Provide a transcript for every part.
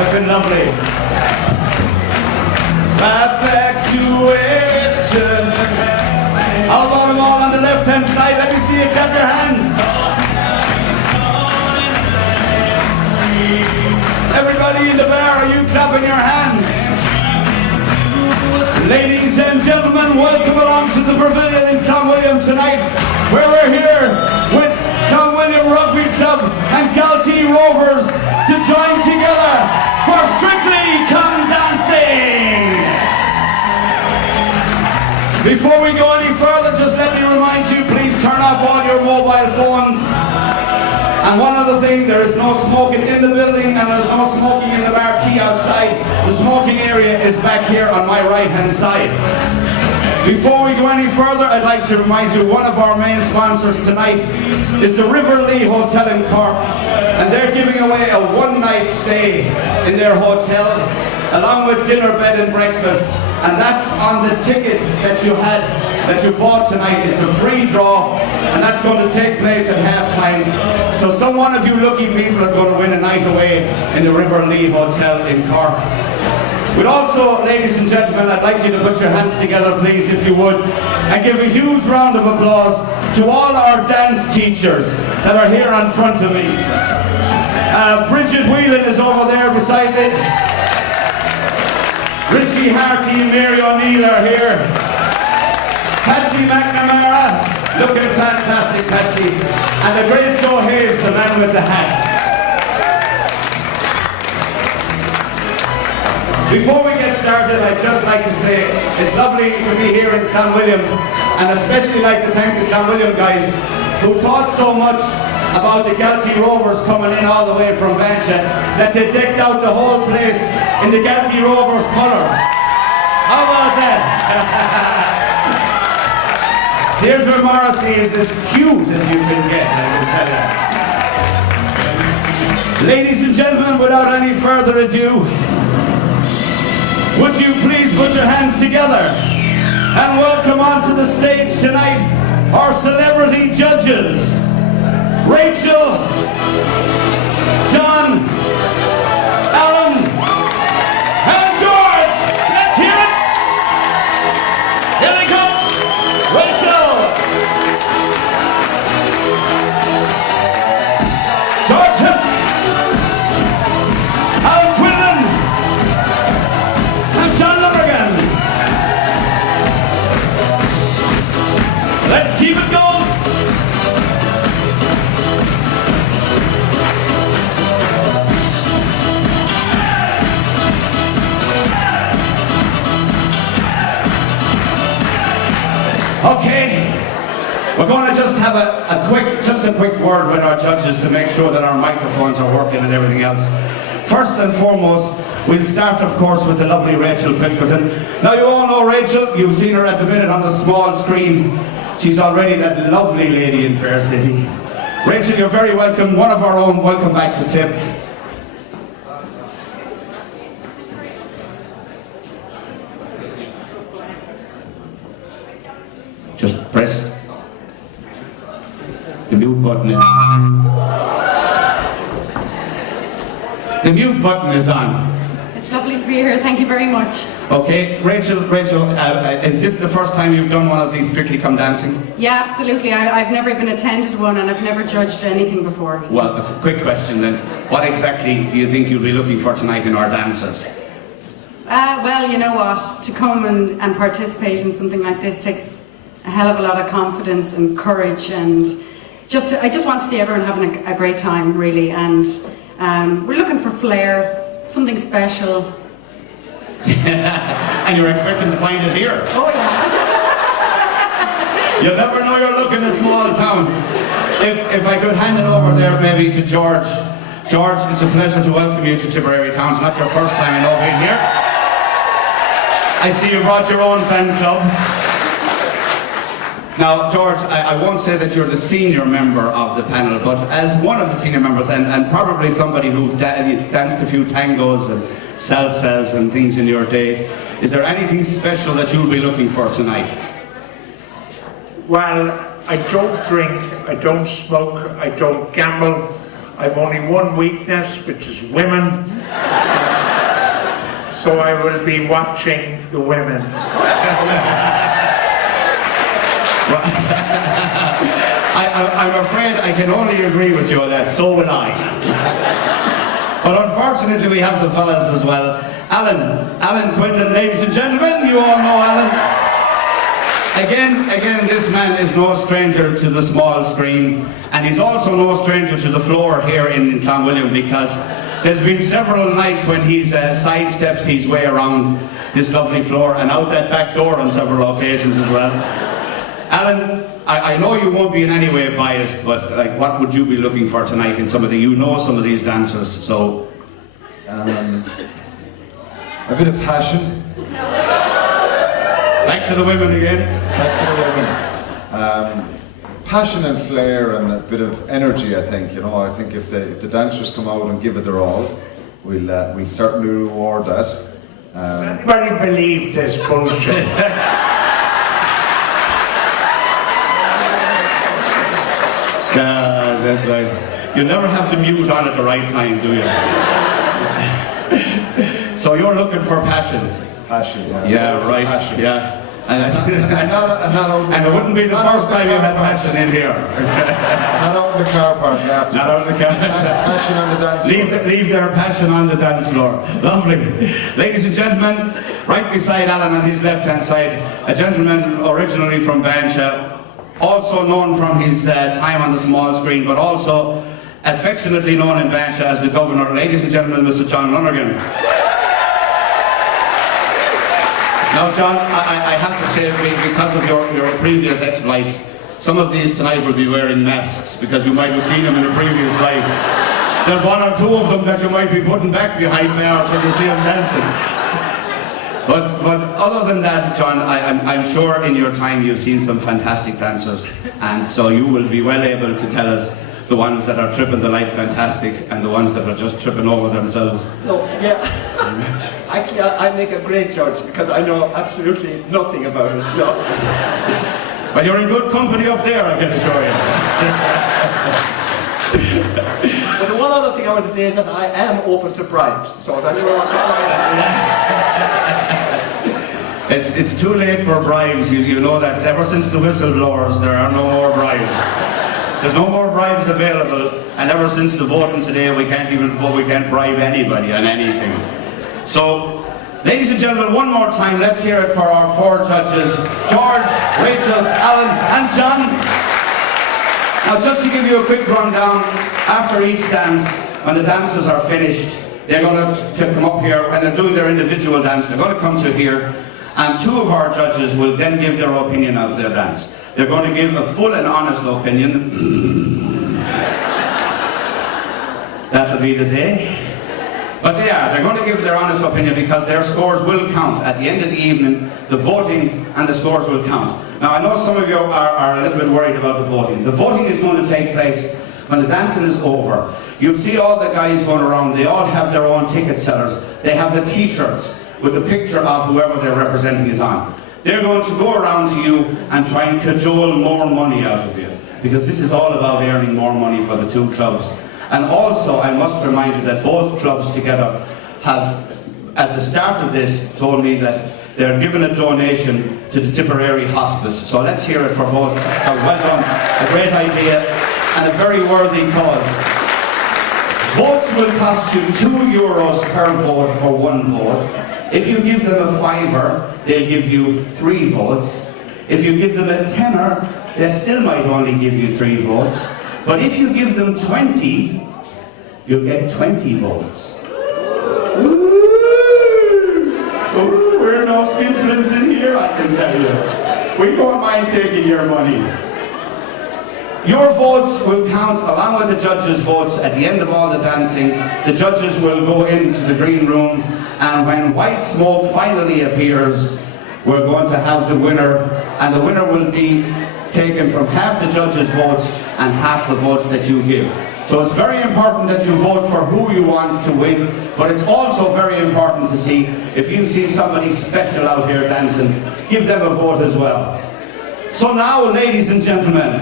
looking lovely. Back to it. How about them all on the left-hand side? Let me see you clap your hands. Everybody in the bar, are you clapping your hands? Ladies and gentlemen, welcome along to the Pavilion in Clanwilliam tonight, where we're here with Clanwilliam Rugby Club and Galtee Rovers to join together for Strictly Come Dancing. Before we go any further, just let me remind you, please turn off all your mobile phones. And one other thing, there is no smoking in the building and there's no smoking in the marquee outside. The smoking area is back here on my right-hand side. Before we go any further, I'd like to remind you one of our main sponsors tonight is the River Lee Hotel in Cork, and they're giving away a one-night stay in their hotel along with dinner, bed and breakfast, and that's on the ticket that you bought tonight. It's a free draw, and that's going to take place at half-time. So some one of you lucky people are going to win a night away in the River Lee Hotel in Cork. But also, ladies and gentlemen, I'd like you to put your hands together, please, if you would, and give a huge round of applause to all our dance teachers that are here in front of me. Bridget Whelan is over there beside me. Richie Harty and Mary O'Neill are here. Patsy McNamara, looking fantastic, Patsy. And the great Joe Hayes, the man with the hat. Before we get started, I'd just like to say it's lovely to be here in Clanwilliam, and especially like to thank the Clanwilliam guys who thought so much about the Galtee Rovers coming in all the way from Bancha that they decked out the whole place in the Galtee Rovers colours. How about that? Deirdre Morrissey is as cute as you can get, I can tell you. Ladies and gentlemen, without any further ado, would you please put your hands together and welcome onto the stage tonight our celebrity judges, Rachel, John, Alan, and George. Let's hear it. Here they come. Rachel, George, Alan Quinlan, and John Lonergan. Let's keep it going. Okay, we're going to just have a quick word with our judges to make sure that our microphones are working and everything else. First and foremost, we'll start, of course, with the lovely Rachel Pilkington. Now, you all know Rachel. You've seen her at the minute on the small screen. She's already that lovely lady in Fair City. Rachel, you're very welcome. One of our own. Welcome back to Tip. Just press the mute button. The mute button is on. It's lovely to be here. Thank you very much. Okay, Rachel, is this the first time you've done one of these Strictly Come Dancing? Yeah, absolutely. I've never even attended one, and I've never judged anything before. So. Well, a quick question then. What exactly do you think you'll be looking for tonight in our dancers? Well, you know what? To come and participate in something like this takes a hell of a lot of confidence and courage, and I just want to see everyone having a great time, really. And we're looking for flair, something special. And you're expecting to find it here? Oh yeah. You'll never know you're looking in a small town. If I could hand it over there maybe to George. George, it's a pleasure to welcome you to Tipperary Town. It's not your first time, I know, being here. I see you brought your own fan club. Now, George, I won't say that you're the senior member of the panel, but as one of the senior members, and probably somebody who's danced a few tangos and salsas and things in your day, is there anything special that you'll be looking for tonight? Well, I don't drink, I don't smoke, I don't gamble. I've only one weakness, which is women. so I will be watching the women. I'm afraid I can only agree with you on that, so will I. But unfortunately we have the fellas as well. Alan Quinlan, ladies and gentlemen, you all know Alan. Again, this man is no stranger to the small screen, and he's also no stranger to the floor here in Clanwilliam, because there's been several nights when he's sidestepped his way around this lovely floor and out that back door on several occasions as well. Alan, I know you won't be in any way biased, but like, what would you be looking for tonight in some of some of these dancers? So, a bit of passion. Back to the women again. Back to the women. Passion and flair and a bit of energy, I think. You know, I think if the dancers come out and give it their all, we'll certainly reward that. Does anybody believe this bullshit? That's right. You never have the mute on at the right time, do you? So you're looking for passion. Passion, yeah. Yeah, right. Passion. Yeah. And And it wouldn't be the first time you had passion in here. Not out in the car park afterwards. Not out in the car. Passion on the dance floor. Leave their passion on the dance floor. Lovely. Ladies and gentlemen, right beside Alan on his left-hand side, a gentleman originally from Bansha, also known from his time on the small screen, but also affectionately known in Bansha as the Governor. Ladies and gentlemen, Mr. John Lonergan. Now, John, I have to say, because of your previous exploits, some of these tonight will be wearing masks, because you might have seen them in a previous life. There's one or two of them that you might be putting back behind there when you see them dancing. But other than that, John, I'm sure in your time you've seen some fantastic dancers, and so you will be well able to tell us the ones that are tripping the light fantastics and the ones that are just tripping over themselves. No, yeah. Actually, I make a great judge because I know absolutely nothing about it, so... Well, you're in good company up there, I can assure you. But the one other thing I want to say is that I am open to bribes, so if anyone wants to bribe... It's too late for bribes, you know that. Ever since the whistleblowers, there are no more bribes. There's no more bribes available, and ever since the voting today, we can't even vote, we can't bribe anybody on anything. So, ladies and gentlemen, one more time, let's hear it for our four judges, George, Rachel, Alan, and John. Now, just to give you a quick rundown, after each dance, when the dancers are finished, they're going to come up here, when they're doing their individual dance, they're going to come to here, and two of our judges will then give their opinion of their dance. They're going to give a full and honest opinion. That'll be the day. But they're going to give their honest opinion because their scores will count. At the end of the evening, the voting and the scores will count. Now, I know some of you are a little bit worried about the voting. The voting is going to take place when the dancing is over. You'll see all the guys going around. They all have their own ticket sellers. They have the t-shirts with the picture of whoever they're representing is on. They're going to go around to you and try and cajole more money out of you, because this is all about earning more money for the two clubs. And also, I must remind you that both clubs together have, at the start of this, told me that they're giving a donation to the Tipperary Hospice. So let's hear it for both. Well done, a great idea and a very worthy cause. Votes will cost you €2 per vote for one vote. If you give them a fiver, they'll give you 3 votes. If you give them a tenner, they still might only give you 3 votes. But if you give them 20, you'll get 20 votes. Ooh, we're no skinflints in here, I can tell you. We don't mind taking your money. Your votes will count along with the judges' votes at the end of all the dancing. The judges will go into the green room, and when white smoke finally appears, we're going to have the winner, and the winner will be taken from half the judges' votes and half the votes that you give. So it's very important that you vote for who you want to win, but it's also very important to see, if you see somebody special out here dancing, give them a vote as well. So now, ladies and gentlemen,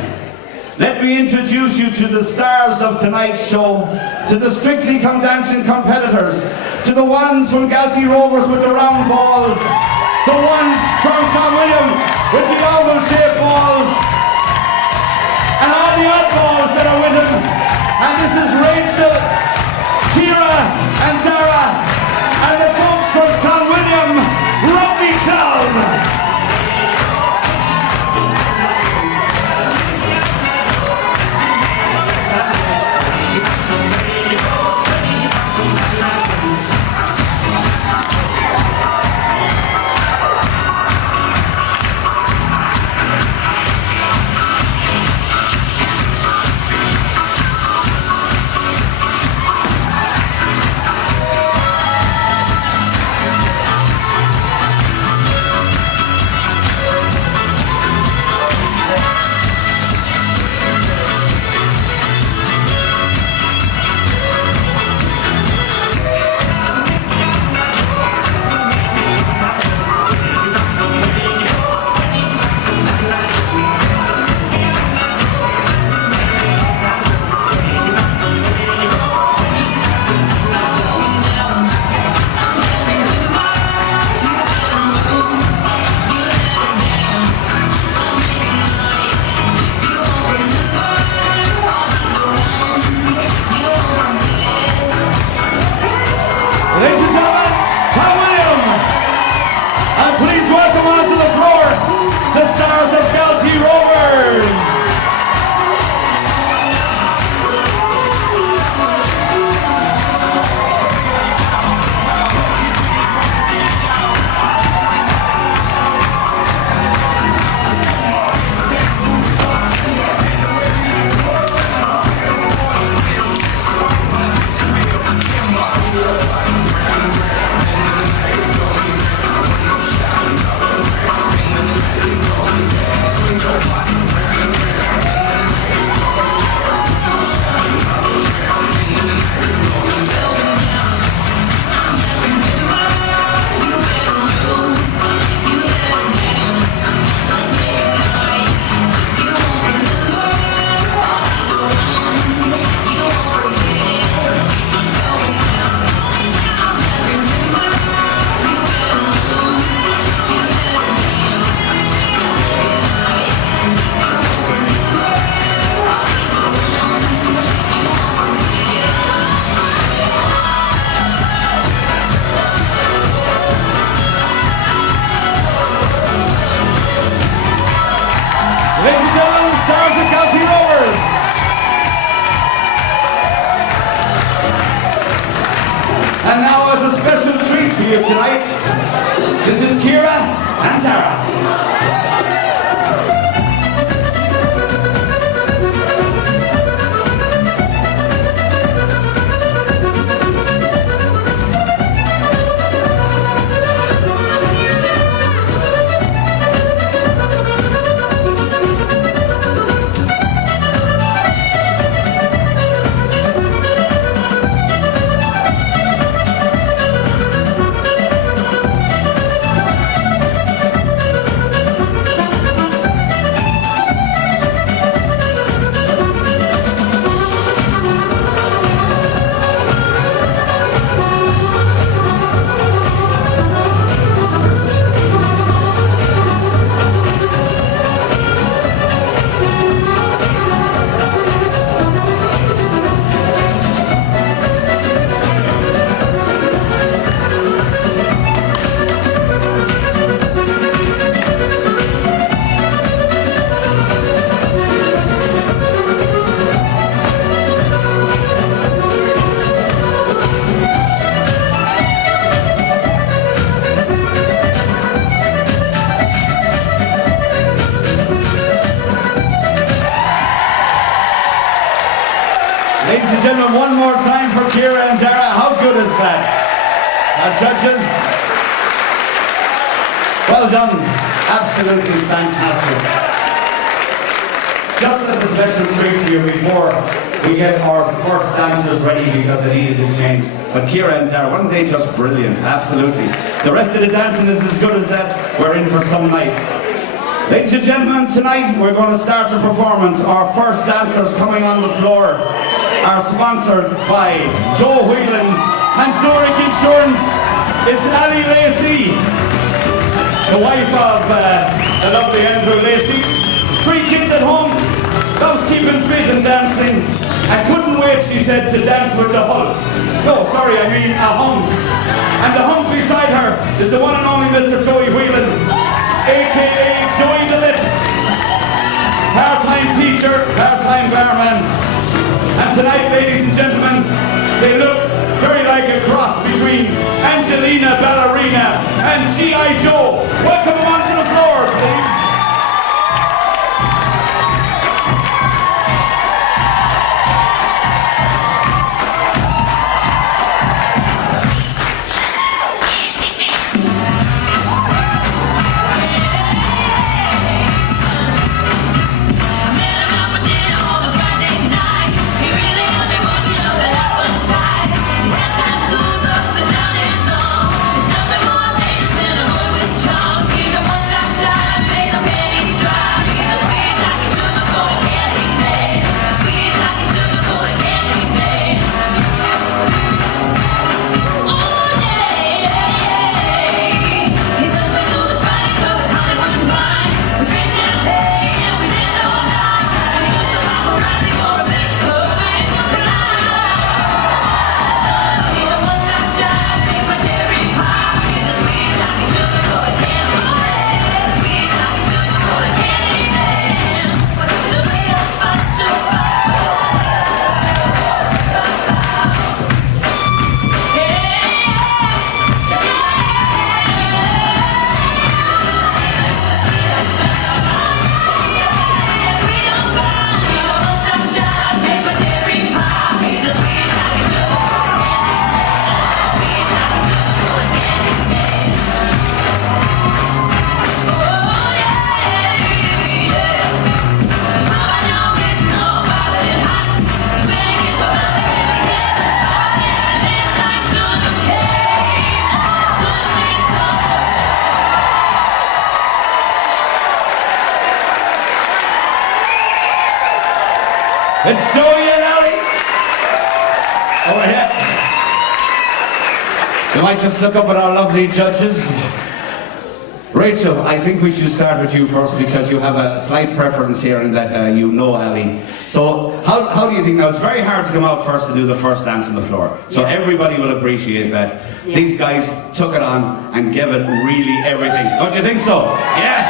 let me introduce you to the stars of tonight's show, to the Strictly Come Dancing competitors, to the ones from Galtee Rovers with the round balls, the ones from Clanwilliam with the oval shaped balls, and all the oddballs that are with him. And this is Rachel, Kira and Dara, and the folks from Clanwilliam Rugby Club. Ladies and gentlemen, Clanwilliam! And please welcome onto the floor the stars of Galtee Rovers! Ladies and gentlemen, the stars of Galtee Rovers! And now, as a special treat for you tonight, this is Kira and Dara. Ladies and gentlemen, one more time for Kira and Dara. How good is that? Judges, well done. Absolutely fantastic. Just as a special treat for you before we get our first dancers ready because they needed to change. But Kira and Dara, weren't they just brilliant? Absolutely. The rest of the dancing is as good as that. We're in for some night. Ladies and gentlemen, tonight we're going to start the performance. Our first dancers coming on the floor are sponsored by Joe Whelan's and Zurich Insurance. It's Ali Lacey, the wife of the lovely Andrew Lacey. 3 kids at home, loves keeping fit and dancing. I couldn't wait, she said, to dance with the Hulk. No, sorry, I mean a hunk. And the hunk beside her is the one and only Mr. Joey Whelan, a.k.a. Joey the Lips. Part-time teacher, part-time barman. And tonight, ladies and gentlemen, they look very like a cross between Angelina Ballerina and G.I. Joe. Welcome them onto the floor, please. It's Joey and Ali. Over here. You might just look up at our lovely judges. Rachel, I think we should start with you first because you have a slight preference here in that you know Ali. So how do you think now? It's very hard to come out first to do the first dance on the floor. So everybody will appreciate that. Yeah. These guys took it on and gave it really everything. Don't you think so? Yeah?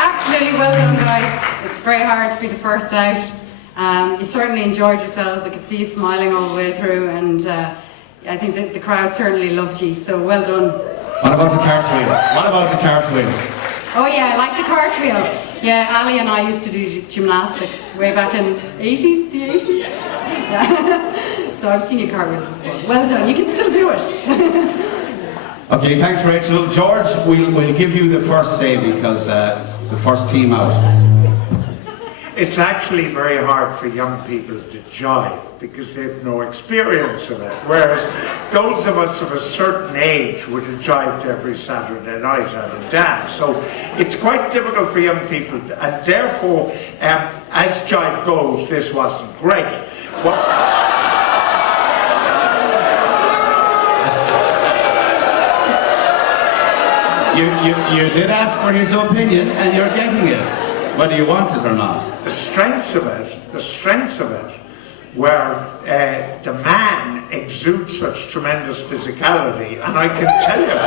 Absolutely, well done, guys. It's very hard to be the first out. You certainly enjoyed yourselves. I could see you smiling all the way through, and I think that the crowd certainly loved you, so well done. What about the cartwheel? What about the cartwheel? Oh yeah, I like the cartwheel. Yeah, Ali and I used to do gymnastics way back in the 80s. Yeah. So I've seen you cartwheel before. Well done, you can still do it. Okay, thanks Rachel. George, we'll give you the first say because the first team out. It's actually very hard for young people to jive because they've no experience of it. Whereas those of us of a certain age would have jived every Saturday night at a dance. So it's quite difficult for young people, and therefore, as jive goes, this wasn't great. You did ask for his opinion and you're getting it, whether you want it or not. The strengths of it where the man exudes such tremendous physicality, and I can tell you,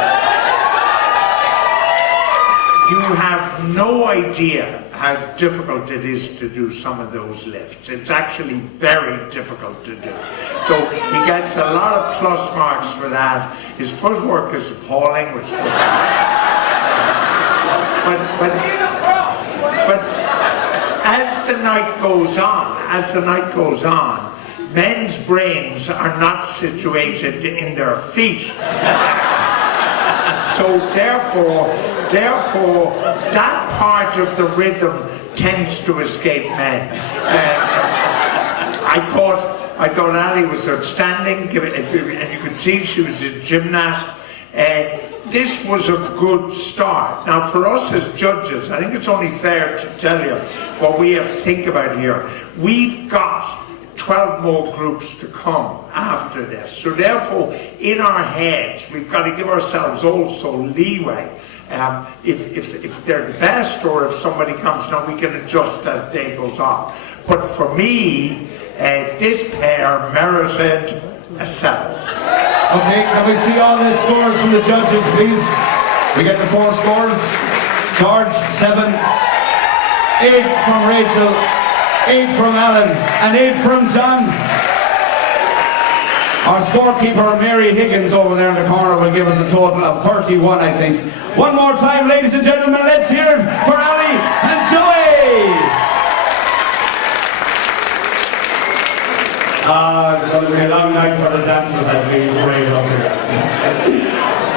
you have no idea how difficult it is to do some of those lifts. It's actually very difficult to do. So he gets a lot of plus marks for that. His footwork is appalling, which doesn't... But as the night goes on, men's brains are not situated in their feet. So therefore, that part of the rhythm tends to escape men. I thought Ali was outstanding, and you could see she was a gymnast. this was a good start. Now, for us as judges, I think it's only fair to tell you what we have to think about here. We've got 12 more groups to come after this. So therefore, in our heads, we've got to give ourselves also leeway. If they're the best, or if somebody comes now, we can adjust as the day goes on. But for me, this pair merited a 7. Okay, can we see all the scores from the judges, please? We get the 4 scores. George, 7. 8 from Rachel. 8 from Alan. And 8 from John. Our scorekeeper, Mary Higgins, over there in the corner, will give us a total of 31, I think. One more time, ladies and gentlemen, let's hear it for Ali and Joey! It's going to be a long night for the dancers. I feel great up here.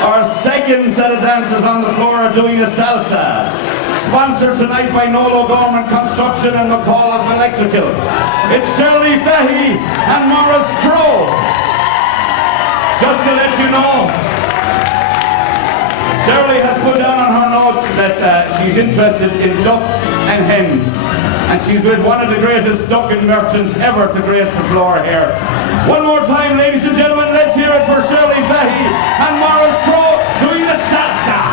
Our second set of dancers on the floor are doing a salsa. Sponsored tonight by Nolo Gorman Construction and McAuliffe Electrical. It's Shirley Fahey and Morris Crow. Just to let you know, Shirley has put down on her notes that she's interested in ducks and hens. And she's with one of the greatest ducking merchants ever to grace the floor here. One more time, ladies and gentlemen, let's hear it for Shirley Fahey and Morris Crow doing the salsa.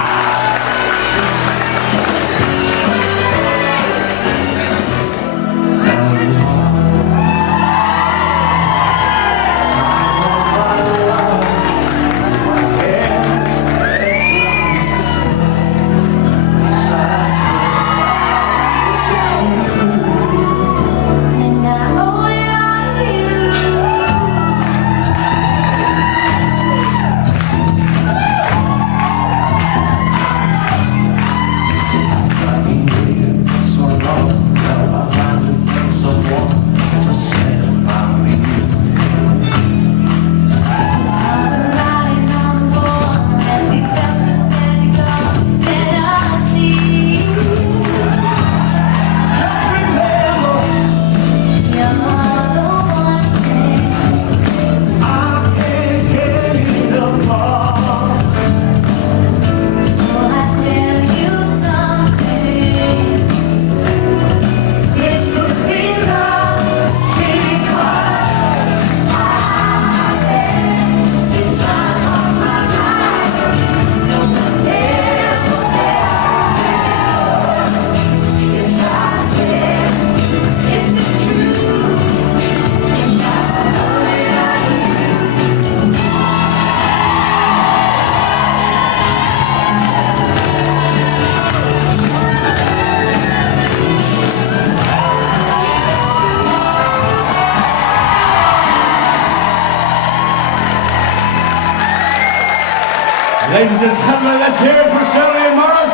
Ladies and gentlemen, let's hear it for Shirley and Morris.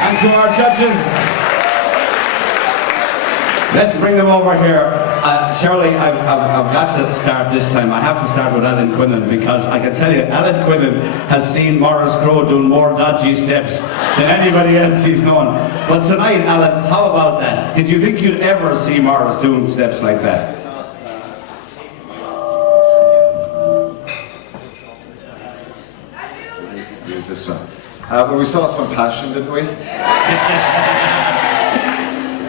And to our judges. Let's bring them over here. Shirley, I've got to start this time. I have to start with Alan Quinlan, because I can tell you, Alan Quinlan has seen Morris Crow doing more dodgy steps than anybody else he's known. But tonight, Alan, how about that? Did you think you'd ever see Morris doing steps like that? Use this one. Well, we saw some passion, didn't we?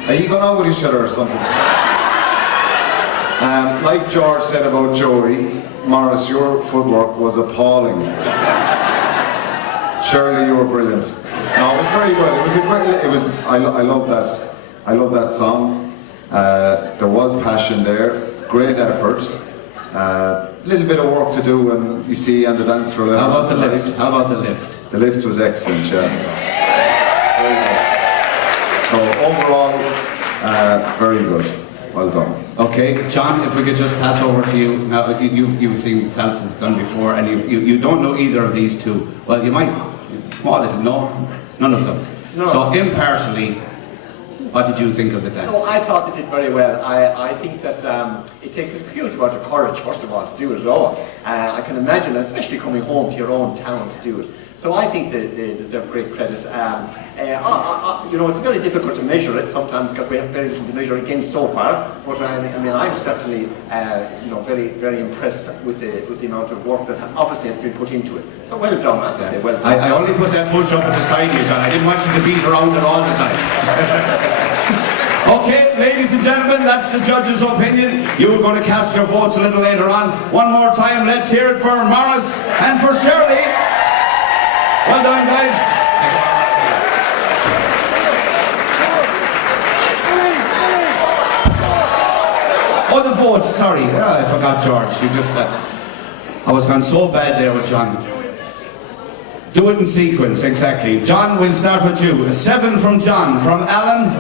Are you going out with each other or something? Like George said about Joey, Morris, your footwork was appalling. Shirley, you were brilliant. No, it was very good. It was a great. It was. I love that. I love that song. There was passion there. Great effort. Little bit of work to do, and you see on the dance floor. How about the lift? How about the lift? The lift was excellent, yeah. So overall, very good. Well done. Okay, John, if we could just pass over to you. Now, you've seen salsas done before, and you don't know either of these two. Well, you might. Small little, no, none of them. No. So impartially, what did you think of the dance? Oh, I thought they did very well. I think that it takes a huge amount of courage, first of all, to do it at all. I can imagine, especially coming home to your own town to do it. So I think they deserve great credit. You know, it's very difficult to measure it sometimes because we have very little to measure against so far. But I mean, I'm certainly, you know, very, very impressed with the amount of work that obviously has been put into it. So well done, I have to say, well done. I only put that bush up at the side here, John. I didn't want you to beat around it all the time. Okay, ladies and gentlemen, that's the judges' opinion. You are going to cast your votes a little later on. One more time, let's hear it for Morris and for Shirley. Well done, guys. Oh, the votes, sorry. I forgot George. You just, I was gone so bad there with John. Do it in sequence, exactly. John, we'll start with you. A 7 from John. From Alan,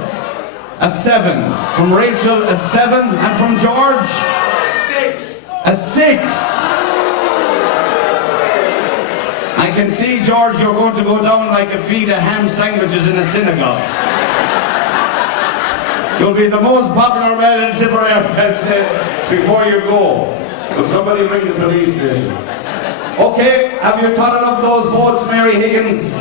a 7. From Rachel, a 7. And from George, 6. a 6. I can see, George, you're going to go down like a feed of ham sandwiches in a synagogue. You'll be the most popular man in Tipperary, I'd say, before you go. Will somebody ring the police station? Okay, have you totted up those votes, Mary Higgins?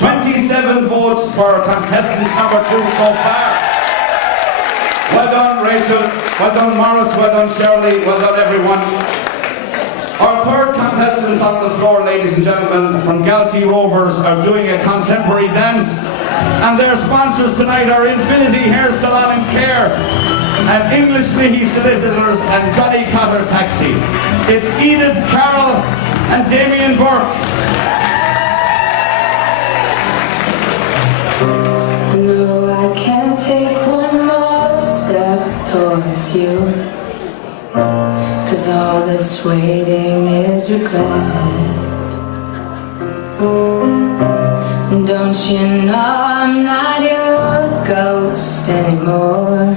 27 votes for contestants number 2 so far. Well done, Rachel. Well done, Morris. Well done, Shirley. Well done, everyone. Our third contestants on the floor, ladies and gentlemen, from Galtee Rovers, are doing a contemporary dance. And their sponsors tonight are Infinity Hair Salon and Care, and English Leahy Solicitors, and Johnny Cotter Taxi. It's Edith Carroll and Damien Burke. No, I can't take one more step towards you, 'cause all that's waiting is regret. And don't you know I'm not your ghost anymore?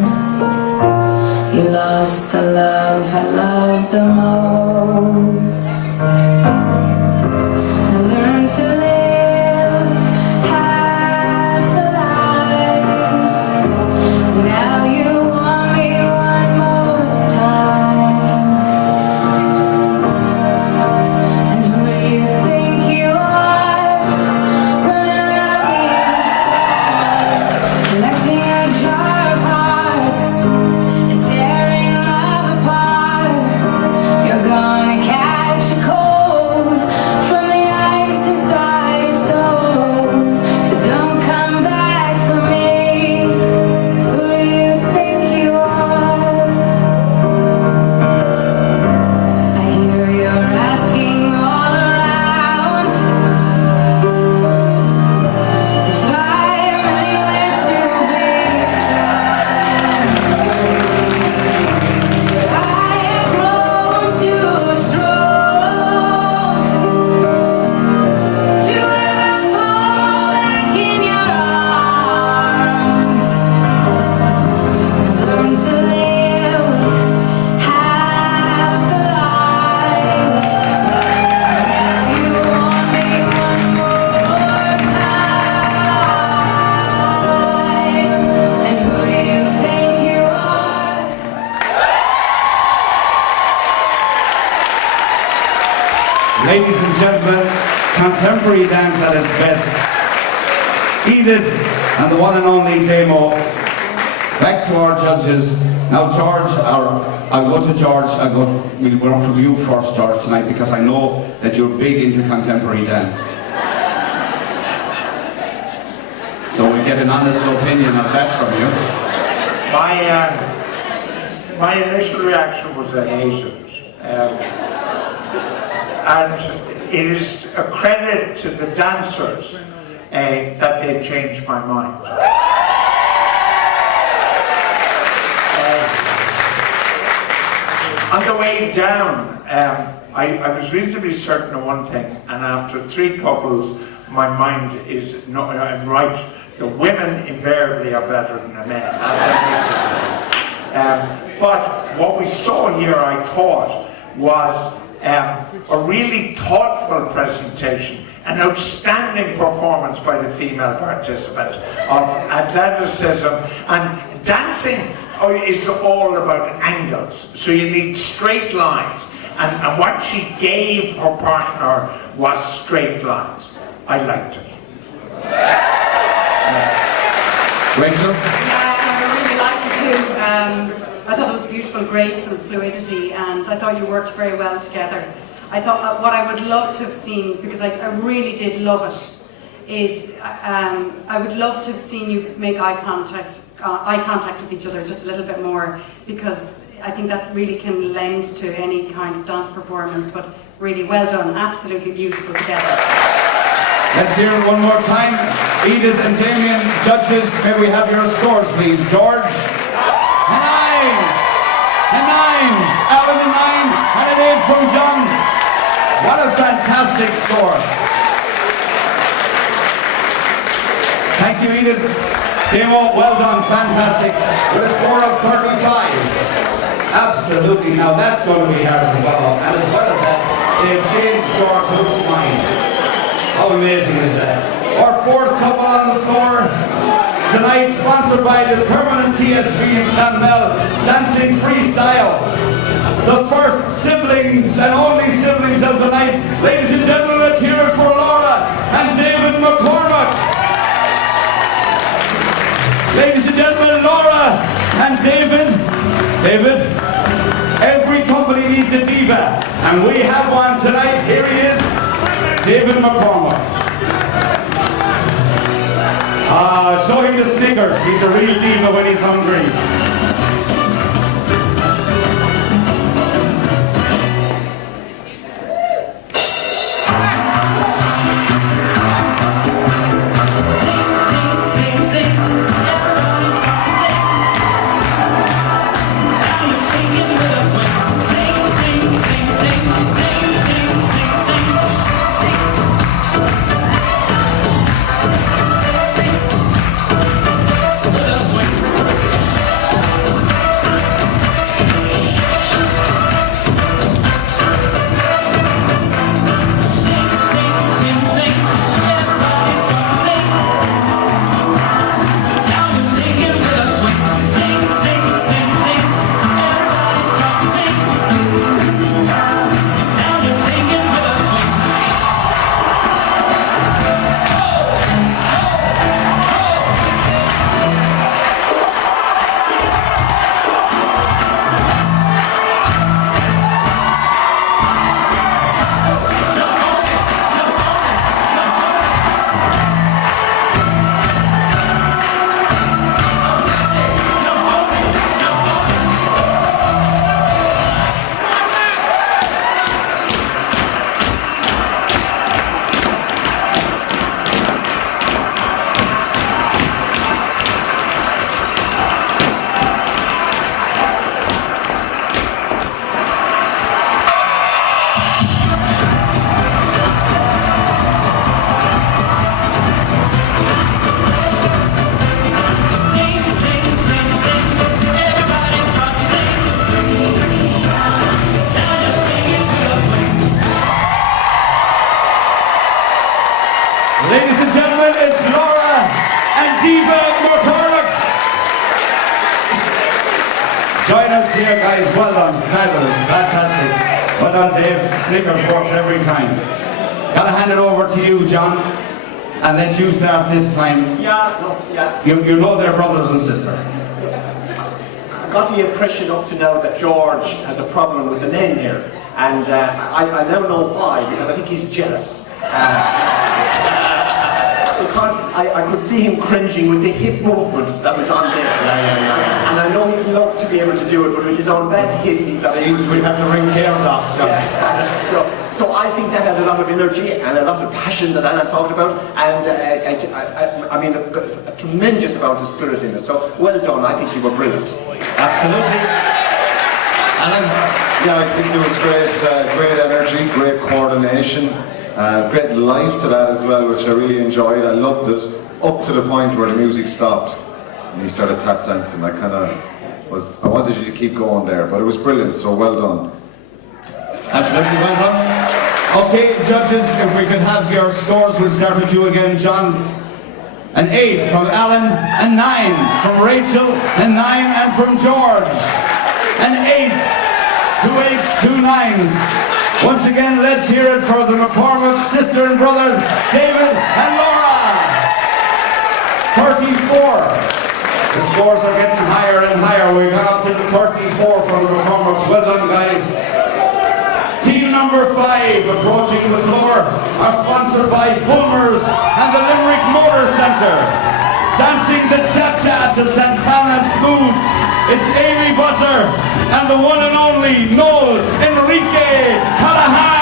You lost the love I loved the most. I learned to live half a life. Now you want me one more time. And who do you think you are, running around these stars, collecting a jar of hearts and tearing love apart? You're gonna catch a cold from the ice inside your soul, so don't come back for me. Who do you think you are? I hear you're asking all around if I'm anywhere to be found. But I have grown too strong to ever fall back in your arms. And learn to live half a life. Now you want me one more time. And who do you think you are? Ladies and gentlemen, contemporary dance at its best. Edith and the one and only Damo. Back to our judges. Now, George, I'll go to George. We'll go for you first, George, tonight, because I know that you're big into contemporary dance. So we'll get an honest opinion of that from you. My initial reaction was I hated it. And it is a credit to the dancers that they changed my mind. On the way down, I was reasonably certain of one thing, and after 3 couples, my mind is not right. The women invariably are better than the men. But what we saw here, I thought, was a really thoughtful presentation, an outstanding performance by the female participant of athleticism. And dancing is all about angles, so you need straight lines. And what she gave her partner was straight lines. I liked it. Rachel? Yeah, I really liked it too. I thought there was beautiful grace and fluidity, and I thought you worked very well together. I thought what I would love to have seen, because I really did love it, is I would love to have seen you make eye contact with each other just a little bit more, because I think that really can lend to any kind of dance performance. But really well done, absolutely beautiful together. Let's hear it one more time. Edith and Damien, judges, may we have your scores, please? George? A 9! Alan a 9, and an 8 from John. What a fantastic score. Thank you, Edith. Demo, well done, fantastic. With a score of 35. Absolutely, now that's going to be hard to follow. And as well as that, they've changed George Hook's mind. How amazing is that? Our fourth couple on the floor tonight, sponsored by the permanent TSB in Clanwilliam, Dancing Freestyle. The first siblings and only siblings of the night. Ladies and gentlemen, let's hear it for Laura and David McCormack. Ladies and gentlemen, Laura and David. David, every company needs a diva, and we have one tonight. Here he is, David McCormack. Show him the Snickers. He's a real diva when he's hungry. Ladies and gentlemen, it's Laura and Diva McCormack. Join us here, guys. Well done. Fabulous. Fantastic. Well done, Dave. Snickers works every time. Gotta hand it over to you, John, and let you start this time. Yeah. You know they're brothers and sisters. I got the impression up to now that George has a problem with the name here, and I now know why, because I think he's jealous. Because I could see him cringing with the hip movements that went on there. And I know he'd love to be able to do it, but with his own bad hip, he's not able to. We have to ring care off, John. Yeah. So I think that had a lot of energy and a lot of passion that Anna talked about, and I mean a tremendous amount of spirit in it. So well done. I think you were brilliant. Absolutely. Alan? Yeah, I think there was great energy, great coordination, great life to that as well, which I really enjoyed. I loved it, up to the point where the music stopped and you started tap dancing. I wanted you to keep going there, but it was brilliant, so well done. Absolutely, well done. Okay, judges, if we could have your scores, we'll start with you again, John. An 8 from Alan, a 9 from Rachel, a 9 and from George. An 8 2 8s, 2 9s. Once again, let's hear it for the McCormick sister and brother, David and Laura. 34. The scores are getting higher and higher. We got up to the 34 for the McCormicks. Well done, guys. Team number 5 approaching the floor are sponsored by Bulmers and the Limerick Motor Centre. Dancing the cha-cha to Santana Smooth, it's Amy Butler and the one and only Noel Enrique Callahan.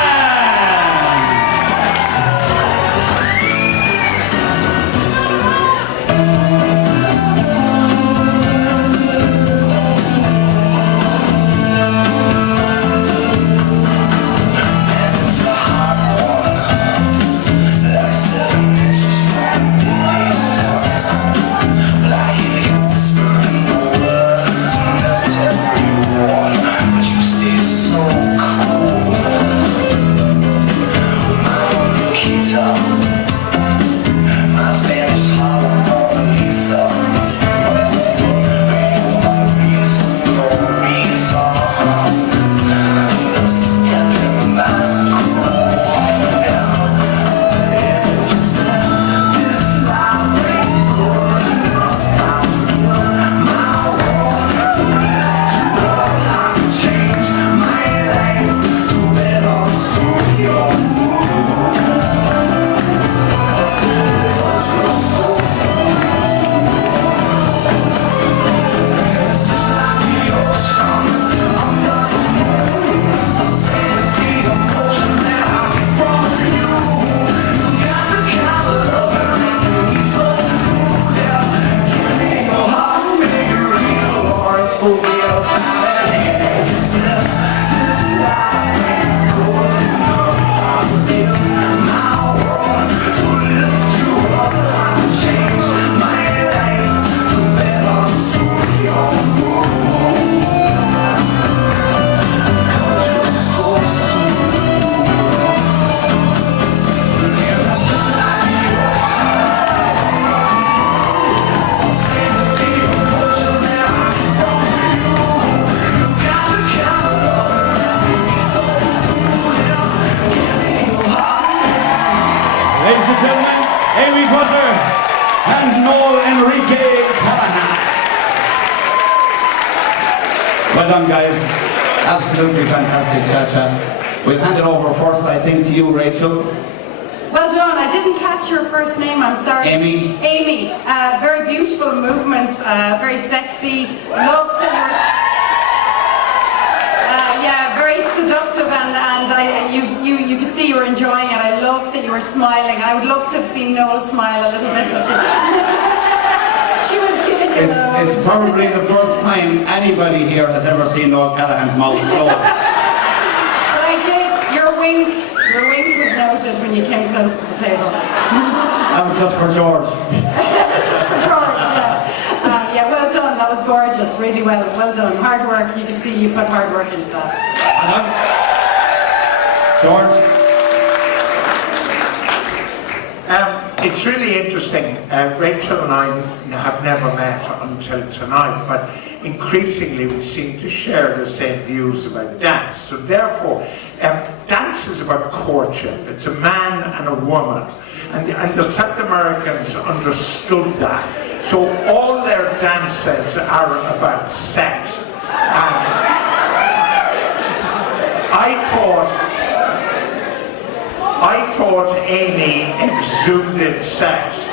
Ladies and gentlemen, Amy Butler and Noel Enrique Callahan. Well done, guys. Absolutely fantastic cha-cha. We'll hand it over first, I think, to you, Rachel. Well done. I didn't catch your first name, I'm sorry. Amy. Amy. Very beautiful movements, very sexy. Loved that you were... yeah, very seductive, and you could see you were enjoying it. I loved that you were smiling. I would love to have seen Noel smile a little bit. She was giving you It's probably the first time anybody here has ever seen Noel Callahan's mouth closed. But I did. Your wink was noted when you came close to the table. That was just for George. Just for George, yeah. Yeah, well done. That was gorgeous. Really well done. Hard work. You can see you put hard work into that. George? It's really interesting. Rachel and I have never met until tonight, but increasingly we seem to share the same views about dance. So therefore, dance is about courtship. It's a man and a woman. And the South Americans understood that. So all their dances are about sex. And I thought Amy exuded sex.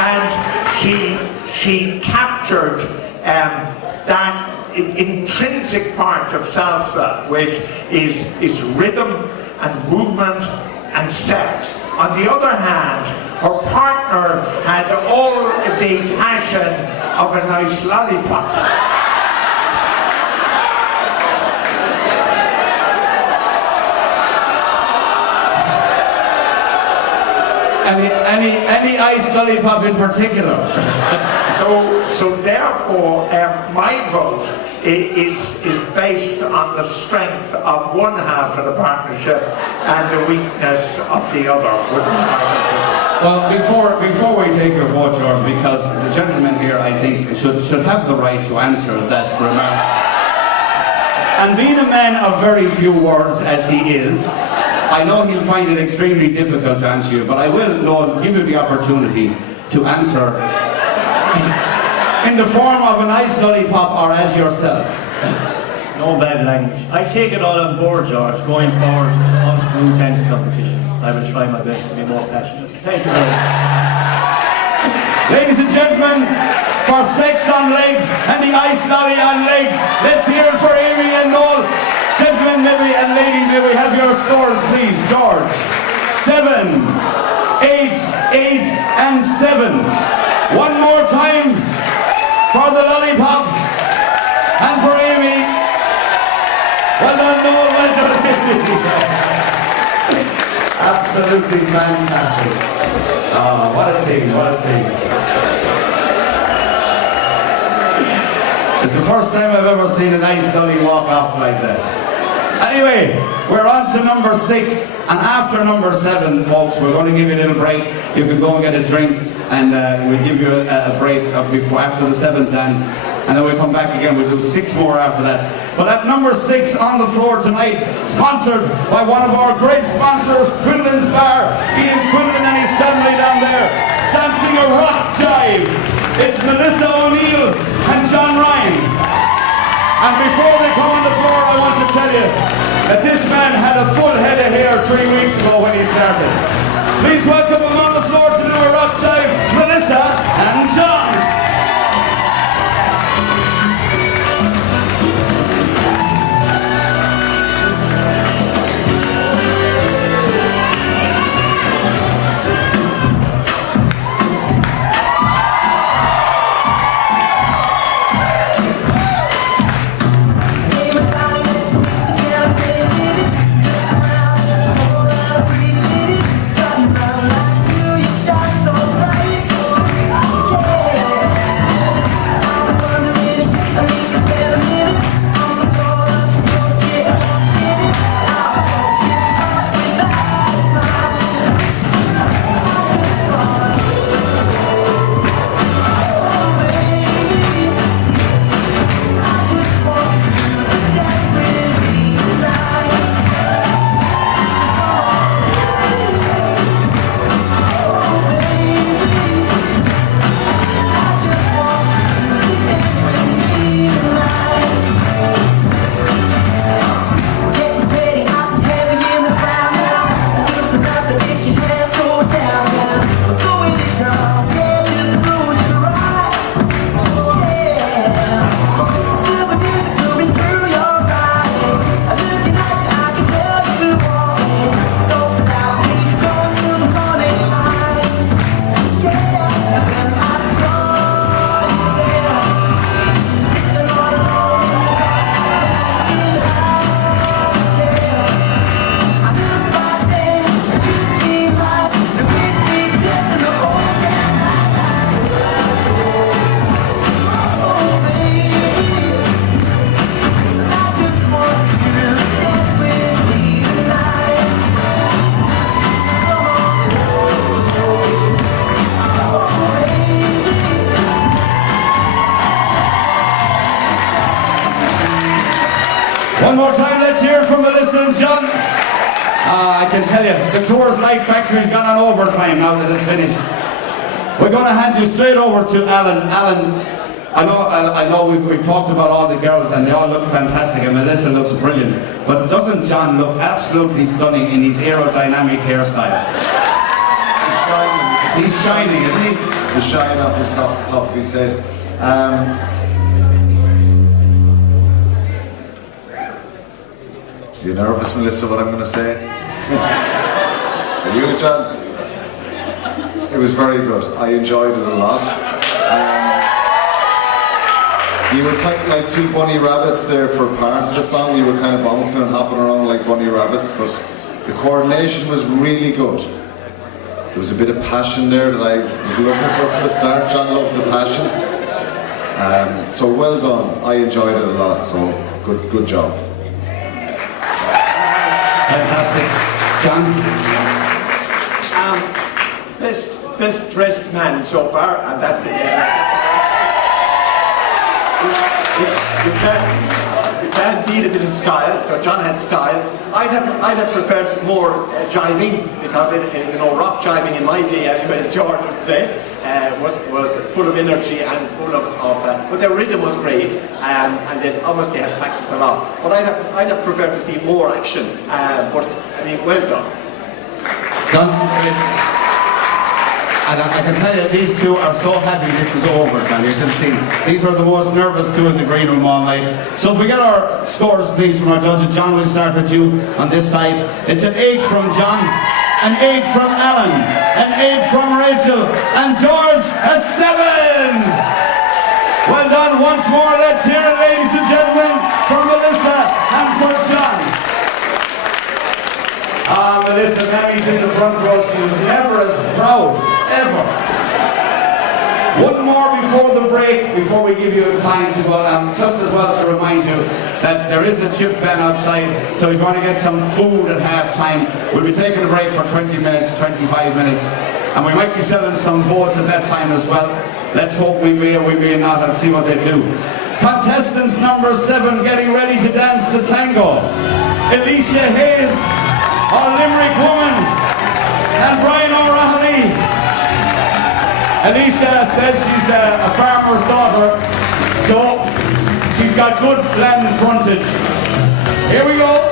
And she captured that intrinsic part of salsa, which is rhythm and movement and sex. On the other hand, her partner had all the passion of a nice lollipop. Any ice lollipop in particular? So therefore, my vote is based on the strength of one half of the partnership and the weakness of the other. Would be my position. Well, before we take your vote, George, because the gentleman here, I think, should have the right to answer that remark. And being a man of very few words as he is, I know he'll find it extremely difficult to answer you, but I will, Lord, give you the opportunity to answer in the form of an ice lollipop or as yourself. No bad language. I take it all on board, George, going forward to all new dance competitions. I will try my best to be more passionate. Thank you very much. Ladies and gentlemen, for Sex on Legs and the Ice Lolly on Legs, let's hear it for Amy and Noel. Gentlemen, maybe, and lady, may we have your scores, please. George, 7, 8, 8, and 7. One more time for the lollipop and for Amy. Well done, Noel, well done, Amy. Absolutely fantastic. What a team, what a team. It's the first time I've ever seen a nice dolly walk off like that. Anyway, we're on to number 6, and after number 7, folks, we're going to give you a little break. You can go and get a drink, and we'll give you a break after the 7th dance, and then we'll come back again. We'll do 6 more after that. But at number 6 on the floor tonight, sponsored by one of our great sponsors, Quinlan's Bar, Ian Quinlan and his family down there, dancing a rock jive. It's Melissa O'Neill and John Ryan. And before they come on the floor, I want to tell you that this man had a full head of hair 3 weeks ago when he started. Please welcome him on the floor to do a rock jive, Melissa and John. One more time, let's hear it from Melissa and John. I can tell you, the Coors Light Factory's gone on overtime now that it's finished. We're going to hand you straight over to Alan. Alan, I know we've talked about all the girls and they all look fantastic and Melissa looks brilliant, but doesn't John look absolutely stunning in his aerodynamic hairstyle? He's shining, isn't he? The shine off his top of his head. You nervous, Melissa, what I'm going to say? Are you, John? It was very good. I enjoyed it a lot. You were like 2 bunny rabbits there for part of the song. You were kind of bouncing and hopping around like bunny rabbits, but the coordination was really good. There was a bit of passion there that I was looking for from the start. John loves the passion. So well done. I enjoyed it a lot, so good job. Fantastic. John? Best dressed man so far, and that's you can't beat a bit of style. So John had style. I'd have preferred more jiving, because rock jiving in my day, anyway, as George would say, was full of energy and full of but their rhythm was great, and they obviously had practiced a lot. But I'd have preferred to see more action. But I mean, well done. Done. Great. And I can tell you, these two are so happy this is over, John. You should see. These are the most nervous two in the green room all night. So if we get our scores, please, from our judges. John, we'll start with you on this side. It's an 8 from John, an 8 from Alan, an 8 from Rachel, and George, a 7! Well done once more. Let's hear it, ladies and gentlemen, for Melissa and for John. Melissa, Mary's in the front row. She was never as proud, ever. One more before the break, before we give you time to go, just as well to remind you that there is a chip van outside, so if you want to get some food at half time, we'll be taking a break for 20 minutes, 25 minutes, and we might be selling some votes at that time as well. Let's hope we may or we may not, and see what they do. Contestants number 7 getting ready to dance the tango. Alicia Hayes, our Limerick woman, and Brian O'Reilly. Alicia says she's a farmer's daughter, so she's got good land frontage. Here we go.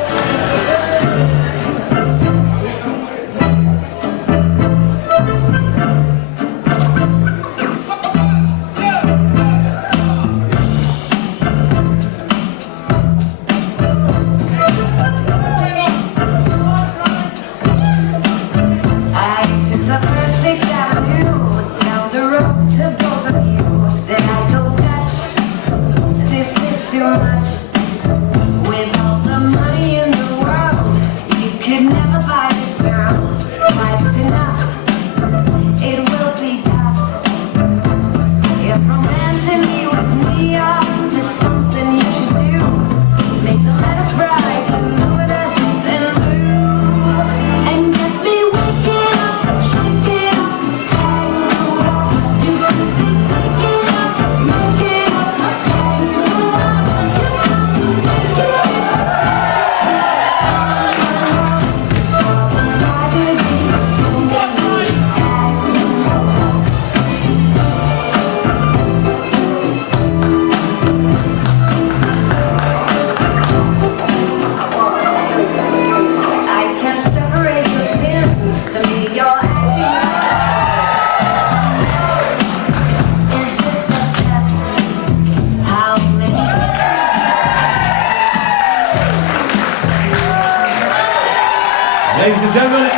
Ladies and gentlemen,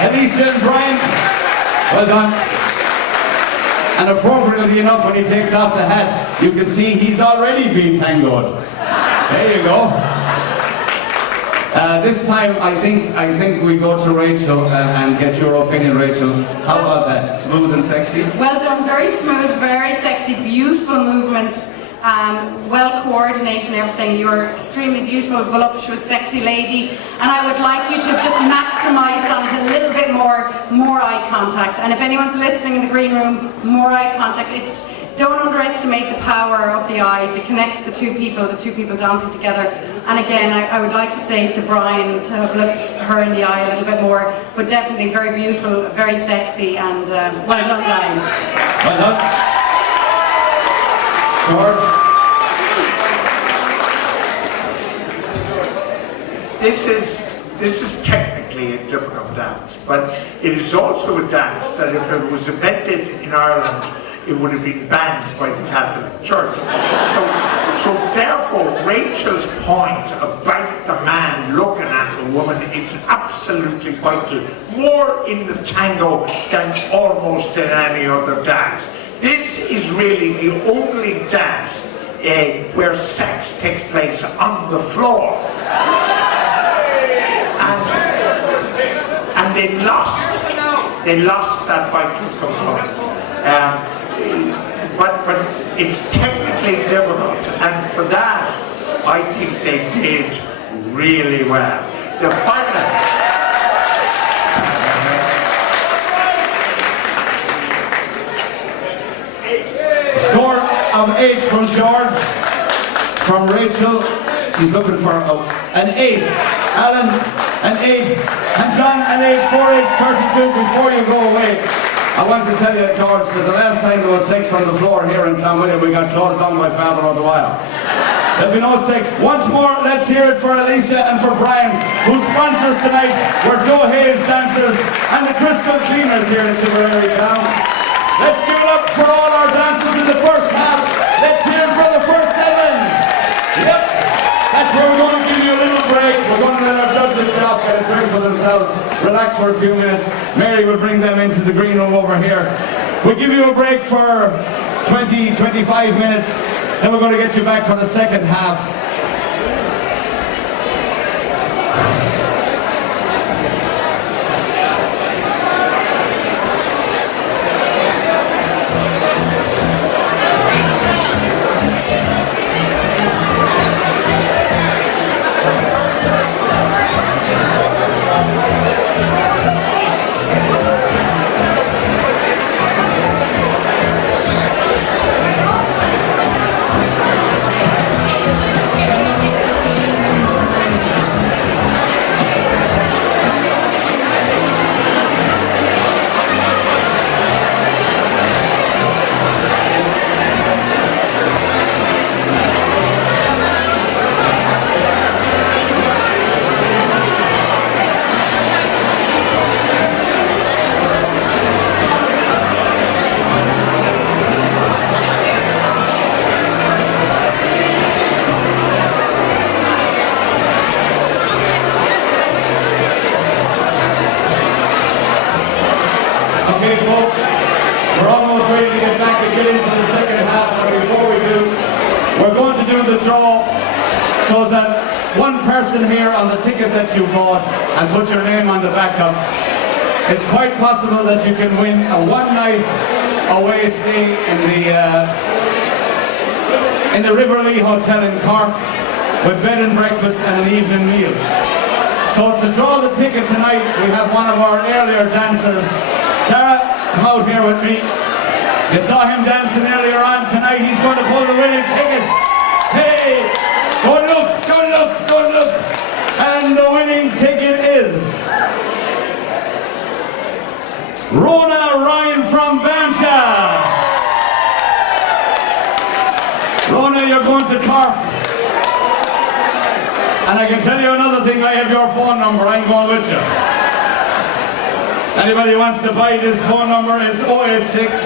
Alicia and Brian, well done. And appropriately enough, when he takes off the hat, you can see he's already been tangoed. There you go. This time, I think we go to Rachel and get your opinion, Rachel. How about that? Smooth and sexy? Well done, very smooth, very sexy, beautiful movements. Well coordinated and everything. You're extremely beautiful, voluptuous, sexy lady, and I would like you to have just maximised on it a little bit more eye contact. And if anyone's listening in the green room, more eye contact. Don't underestimate the power of the eyes. It connects the two people dancing together. And again, I would like to say to Brian to have looked her in the eye a little bit more, but definitely very beautiful, very sexy, and well done, guys. Well done. George? This is technically a difficult dance, but it is also a dance that if it was invented in Ireland, it would have been banned by the Catholic Church. So therefore, Rachel's point about the man looking at the woman is absolutely vital, more in the tango than almost in any other dance. This is really the only dance where sex takes place on the floor. And they lost They lost that vital component. But it's technically difficult, and for that, I think they did really well. The final. Score of 8 from George. From Rachel, she's looking for an 8. Alan, an 8. And John, an 8. 4 8's 32. Before you go away, I want to tell you, George, that the last time there was sex on the floor here in Clanwilliam, we got closed down by Father of the While. There'll be no sex. Once more, let's hear it for Alicia and for Brian, who sponsors tonight. We're Joe Hayes dancers and the Crystal Cleaners here in Tipperary Town. Let's give it up for all our dancers in the first half. Let's hear it for the first 7. Yep. That's where we're going to give you a little break. We're going to let our judges get off, get a drink for themselves, relax for a few minutes. Mary will bring them into the green room over here. We'll give you a break for 20, 25 minutes. Then we're going to get you back for the second half. Okay, folks, we're almost ready to get back and get into the second half, but before we do, we're going to do the draw so that one person here on the ticket that you bought and put your name on the back of, it's quite possible that you can win a one-night away stay in the Riverlea Hotel in Cork with bed and breakfast and an evening meal. So to draw the ticket tonight, we have one of our earlier dancers. Dara, come out here with me. You saw him dancing earlier on. Tonight he's going to pull the winning ticket. Hey, go look, go look, go look. And the winning ticket is Rona Ryan from Bancha. Rona, you're going to Cork. And I can tell you another thing, I have your phone number, I'm going with you. Anybody wants to buy this phone number, it's 086.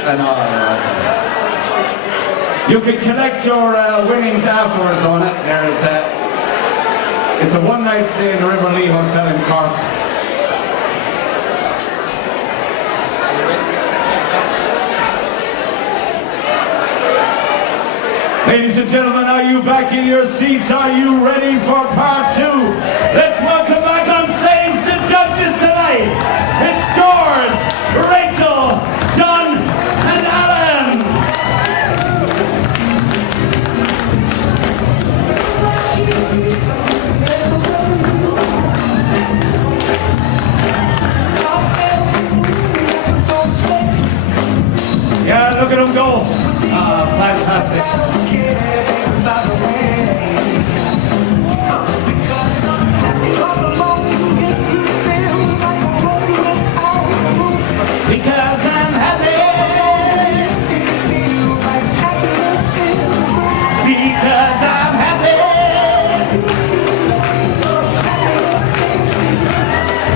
You can collect your winnings afterwards on it. There it's at. It's a one-night stay in the Riverlea Hotel in Cork. Ladies and gentlemen, are you back in your seats? Are you ready for part 2? Let's welcome back on stage the judges tonight. It's George, Rachel, John, and Alan. Yeah, look at them go. Fantastic. Because I'm happy. Because I'm happy.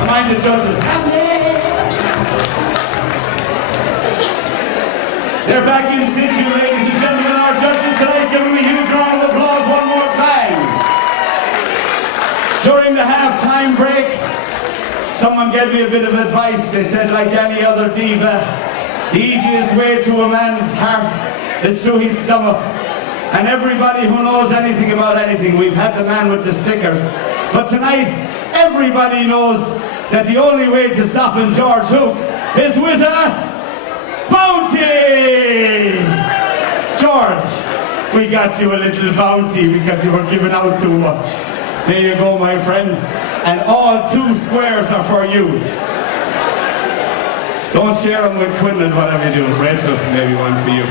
Mind the judges. Happy. They're back in situ, ladies and gentlemen. Our judges tonight, give them a huge round of applause one more time. During the half-time break, someone gave me a bit of advice. They said, like any other diva, the easiest way to a man's heart is through his stomach. And everybody who knows anything about anything, we've had the man with the stickers. But tonight, everybody knows that the only way to soften George Hook is with a bounty! George, we got you a little bounty because you were giving out too much. There you go, my friend. And all 2 squares are for you. Don't share them with Quinlan, whatever you do. Rachel, maybe one for you.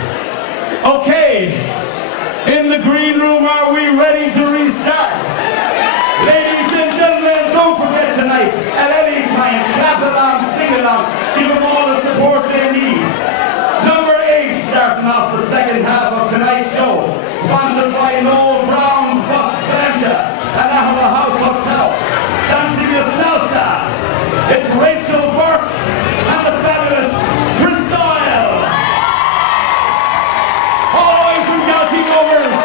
Okay, in the green room, are we ready to restart? Ladies and gentlemen, don't forget tonight, at any time, clap along, sing along, give them all the support they need. Number 8, starting off the second half of tonight's show, sponsored by Noel Brown's Bus Valencia and Ahava House Hotel. Dancing the salsa, it's Rachel Burke and the fabulous Chris Doyle. All the way from Galtee Rovers.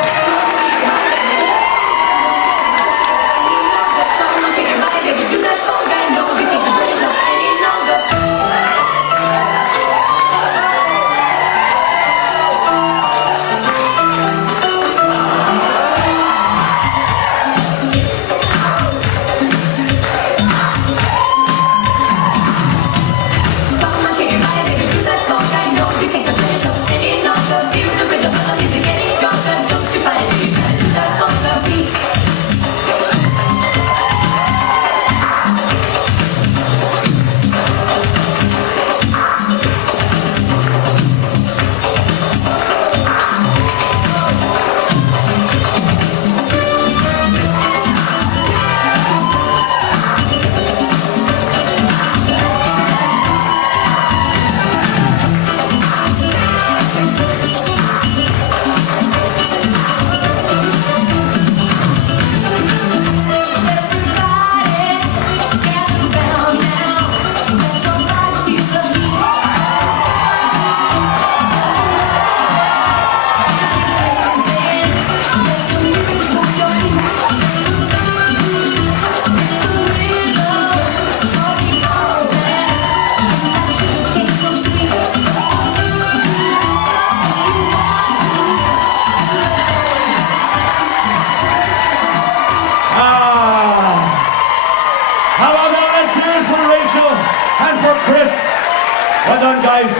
Well done, guys.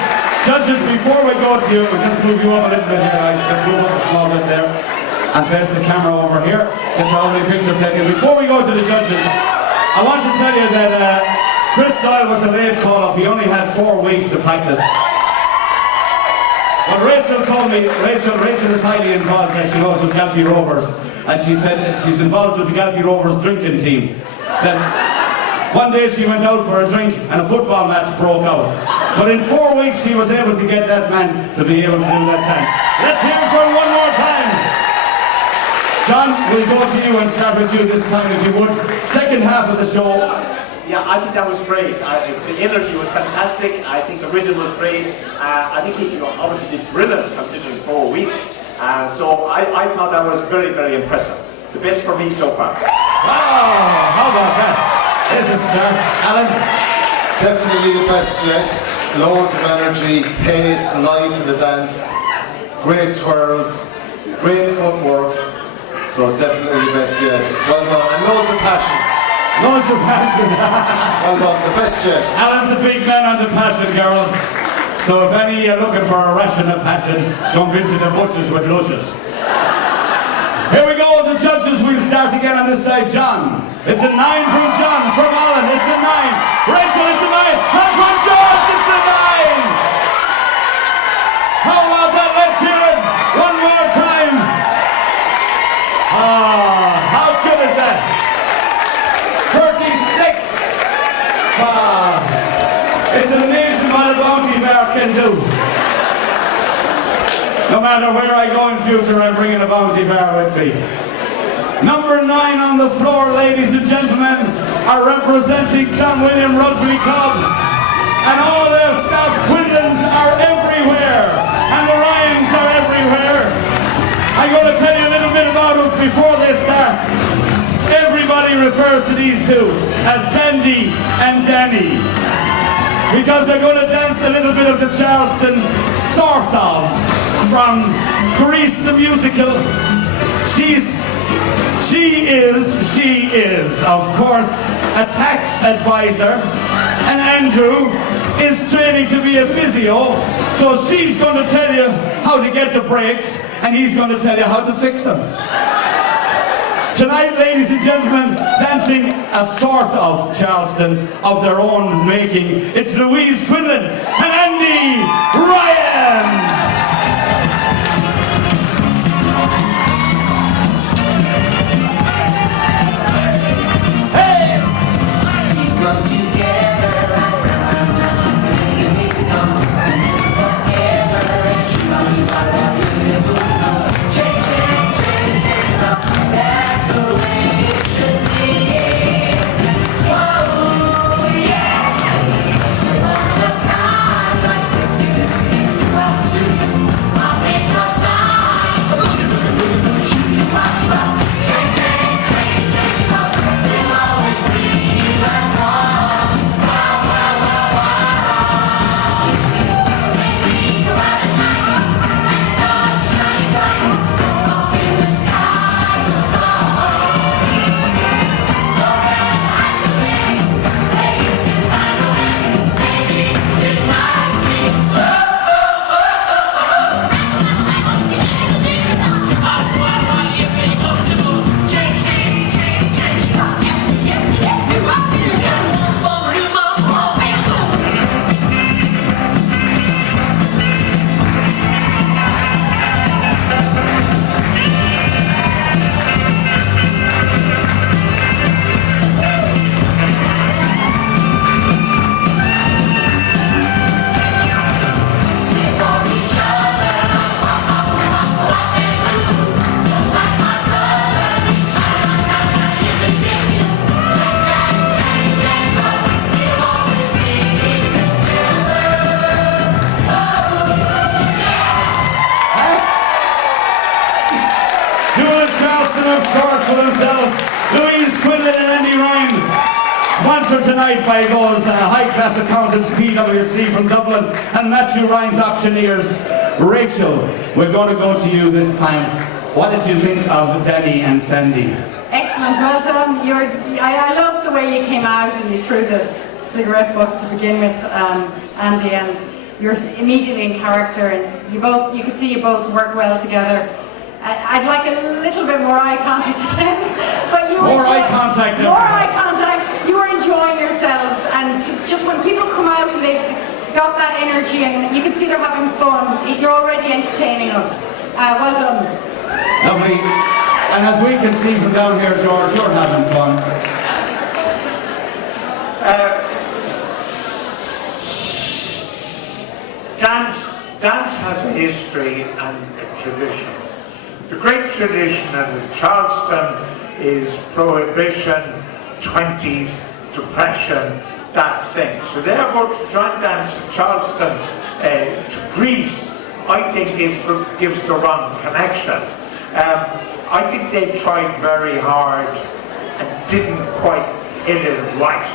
Judges, before we go to you, we'll just move you up a little bit here, guys. Just move up a small bit there. And face the camera over here. Get your only picture taken. Before we go to the judges, I want to tell you that Chris Doyle was a late call-up. He only had 4 weeks to practice. But Rachel told me, Rachel is highly involved, as she knows, with Galtee Rovers. And she said that she's involved with the Galtee Rovers drinking team. Then one day she went out for a drink and a football match broke out. But in 4 weeks she was able to get that man to be able to do that dance. Let's hear it for one more time. John, we'll go to you and start with you this time if you would. Second half of the show. Yeah, I think that was great. The energy was fantastic. I think the rhythm was great. I think he obviously did brilliant considering 4 weeks. So I thought that was very, very impressive. The best for me so far. Wow, how about that? There's a start. Alan? Definitely the best yet. Loads of energy, pace, life in the dance. Great twirls, great footwork. So definitely the best yet. Well done, and loads of passion. Loads of passion. Well done, the best yet. Alan's a big man on the passion, girls. So if any are looking for a ration of passion, jump into the bushes with lushes. Here we go, the judges. We'll start again on this side. John. It's a 9 from John. From Alan, it's a 9. Rachel, it's a 9. And from George, it's a 9. How about that? Let's hear it one more time. How good is that? 36. It's amazing what a bounty bear can do. No matter where I go in future, I'm bringing a bounty bear with me. Number 9 on the floor, ladies and gentlemen, are representing Clanwilliam Rugby Club. And all their staff, Quinlans are everywhere. And the Ryans are everywhere. I'm going to tell you a little bit about them before they start. Everybody refers to these two as Sandy and Danny. Because they're going to dance a little bit of the Charleston, sort of, from Grease the musical. She is, of course, a tax advisor. And Andrew, is training to be a physio, so she's going to tell you how to get the brakes, and he's going to tell you how to fix them. Tonight, ladies and gentlemen, dancing a sort of Charleston of their own making, it's Louise Quinlan and Andy Ryan. Louise Quinlan and Andy Ryan, sponsored tonight by those high-class accountants, PwC from Dublin, and Matthew Ryan's auctioneers. Rachel, we're going to go to you this time. What did you think of Danny and Sandy? Excellent, well done. I love the way you came out and you threw the cigarette butt to begin with, Andy, and you're immediately in character, and you could see you both work well together. I'd like a little bit more eye contact again, but you were eye contact. More eye contact. You were enjoying yourselves, and just when people come out and they've got that energy, and you can see they're having fun. You're already entertaining us. Well done. Lovely. And as we can see from down here, George, you're having fun. Dance has a history and a tradition. The great tradition in Charleston is prohibition, 20s, depression, that thing. So therefore, to try and dance in Charleston to Greece, I think gives the wrong connection. I think they tried very hard and didn't quite hit it right.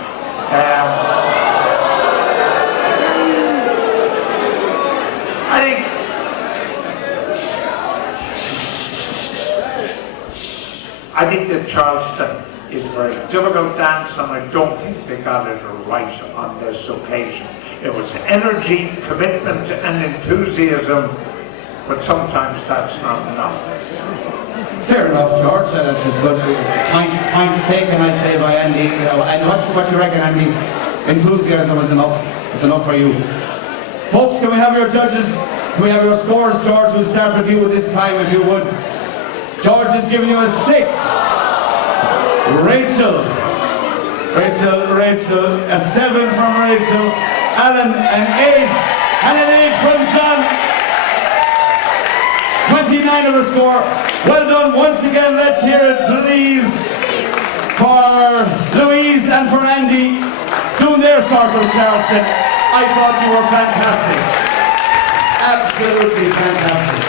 I think that Charleston is a very difficult dance, and I don't think they got it right on this occasion. It was energy, commitment, and enthusiasm, but sometimes that's not enough. Fair enough, George. That's just good. Points taken, I'd say, by Andy. And what you reckon, Andy? Enthusiasm was enough. It's enough for you. Folks, can we have your judges? Can we have your scores, George? We'll start with you this time, if you would. George is giving you a 6. Rachel, a 7 from Rachel. Alan, an 8. And an 8 from John. 29 of the score. Well done. Once again, let's hear it, please, for Louise and for Andy doing their circle, Charleston. I thought you were fantastic. Absolutely fantastic.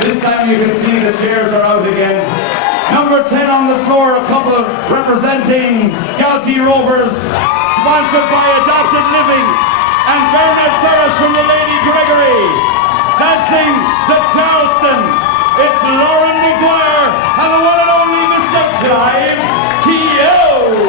This time you can see the chairs are out again. Number 10 on the floor, a couple representing Galtee Rovers, sponsored by Adopted Living, and Bernard Ferris from the Lady Gregory. Dancing the Charleston, it's Lauren McGuire and the one and only Mr. Clive Keogh.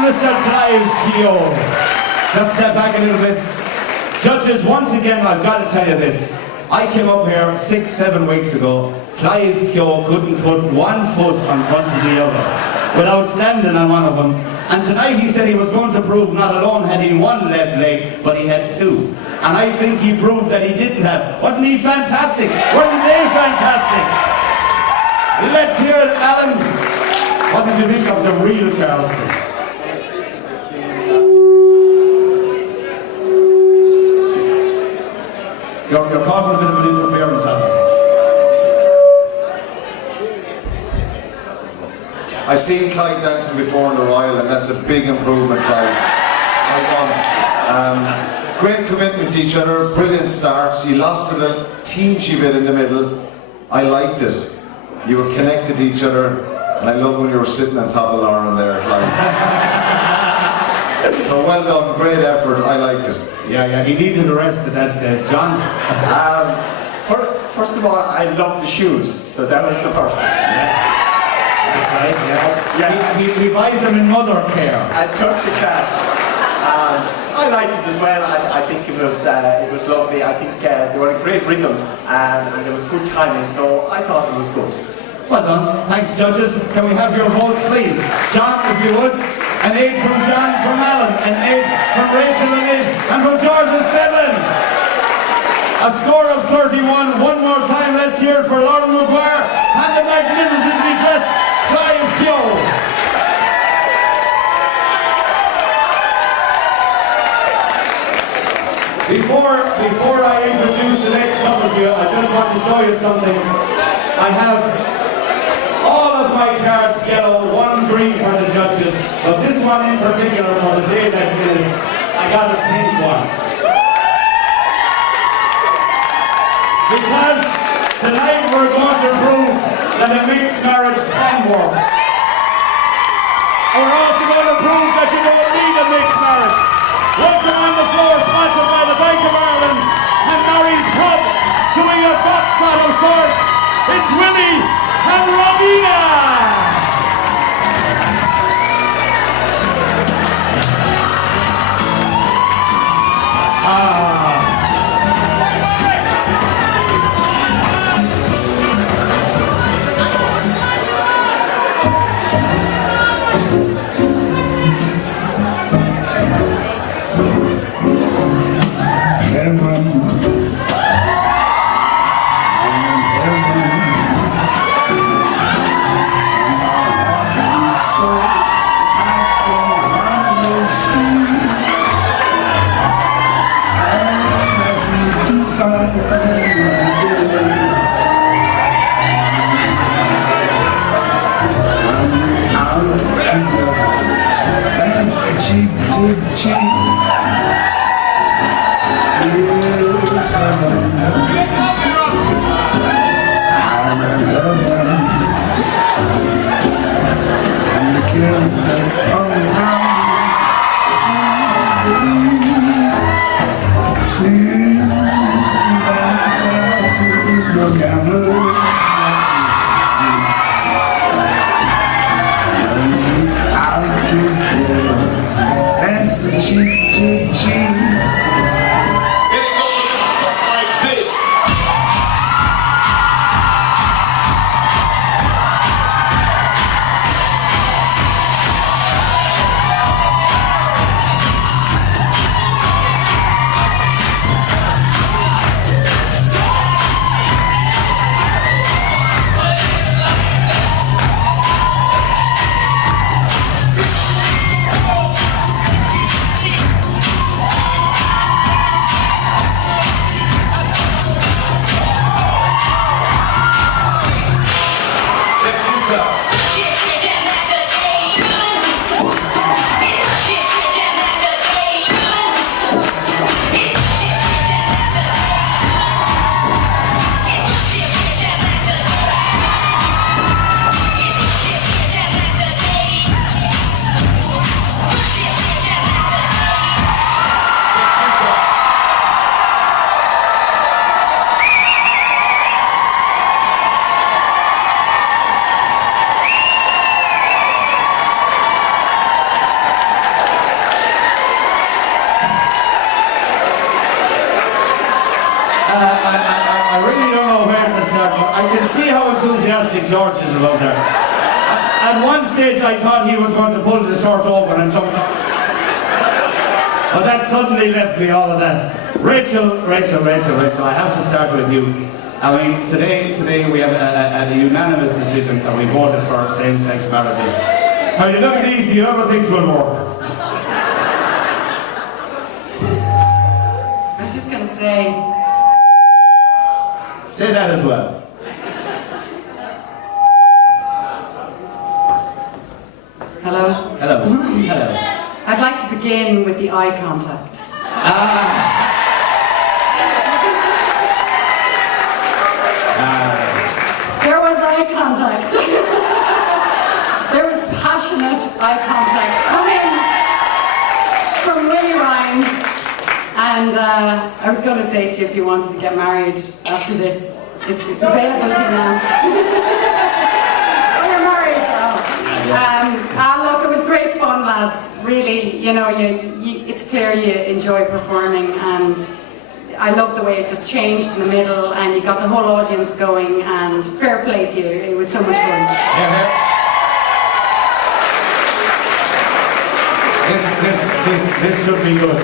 and Mr. Clive Keogh. Just step back a little bit. Judges, once again, I've got to tell you this. I came up here 6-7 weeks ago. Clive Keogh couldn't put one foot in front of the other without standing on one of them. And tonight he said he was going to prove not alone had he one left leg, but he had two. And I think he proved that he didn't have. Wasn't he fantastic? Weren't they fantastic? Let's hear it, Alan. What did you think of the real Charleston? You're causing a bit of an interference, Alan. I've seen Clive dancing before in the Royal, and that's a big improvement, Clive. Well done. Great commitment to each other, brilliant start. You lost to the teensy bit in the middle. I liked it. You were connected to each other, and I love when you were sitting on top of Lauren there, Clive. So well done, great effort, I liked it. Yeah, he needed the rest at that stage. John? First of all, I love the shoes, so that was the first thing. That's right, yeah. He buys them in mother care. A touch of class. I liked it as well. I think it was lovely. I think they were in great rhythm and there was good timing, so I thought it was good. Well done. Thanks, judges. Can we have your votes, please? John, if you would. An 8 from John, from Alan. An 8 from Rachel, an 8. And from George, a 7. A score of 31. One more time, let's hear it for Lauren McGuire and the magnificently dressed Clive Keogh. Before I introduce the next couple to you, I just want to show you something. I have all of my cards yellow, one green for the judges, but this one in particular for the day that's in it, I got a pink one. Because tonight we're going to prove that a mixed marriage can work. We're also going to prove that you don't need a mixed marriage. Welcome on the floor, sponsored by the Bank of Ireland and Mary's Pub, doing a foxtrot of sorts. It's Willie and Robina! how enthusiastic George is about there. At one stage I thought he was going to pull the shirt open and something. But that suddenly left me all of that. Rachel, I have to start with you. I mean, today we have a unanimous decision and we voted for same-sex marriages. When you look at these, do you ever think it will work? I was just going to say, Say that as well. hello? Hello. Hello. I'd like to begin with the eye contact. There was eye contact. There was passionate eye contact coming from Willie Ryan. And I was going to say to you, if you wanted to get married after this, it's available to you now. Oh, you're married. Look, it was great fun, lads. Really, you know, it's clear you enjoy performing, and I love the way it just changed in the middle, and you got the whole audience going, and fair play to you. It was so much fun. This should be good.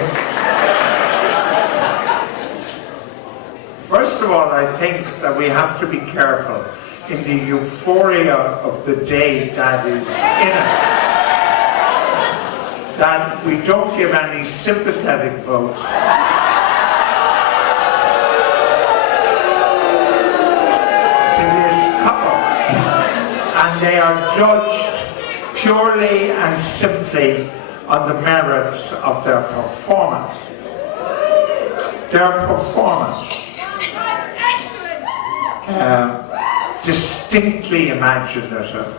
First of all, I think that we have to be careful in the euphoria of the day that is in it, that we don't give any sympathetic votes to this couple, and they are judged purely and simply on the merits of their performance. Their performance. Distinctly imaginative,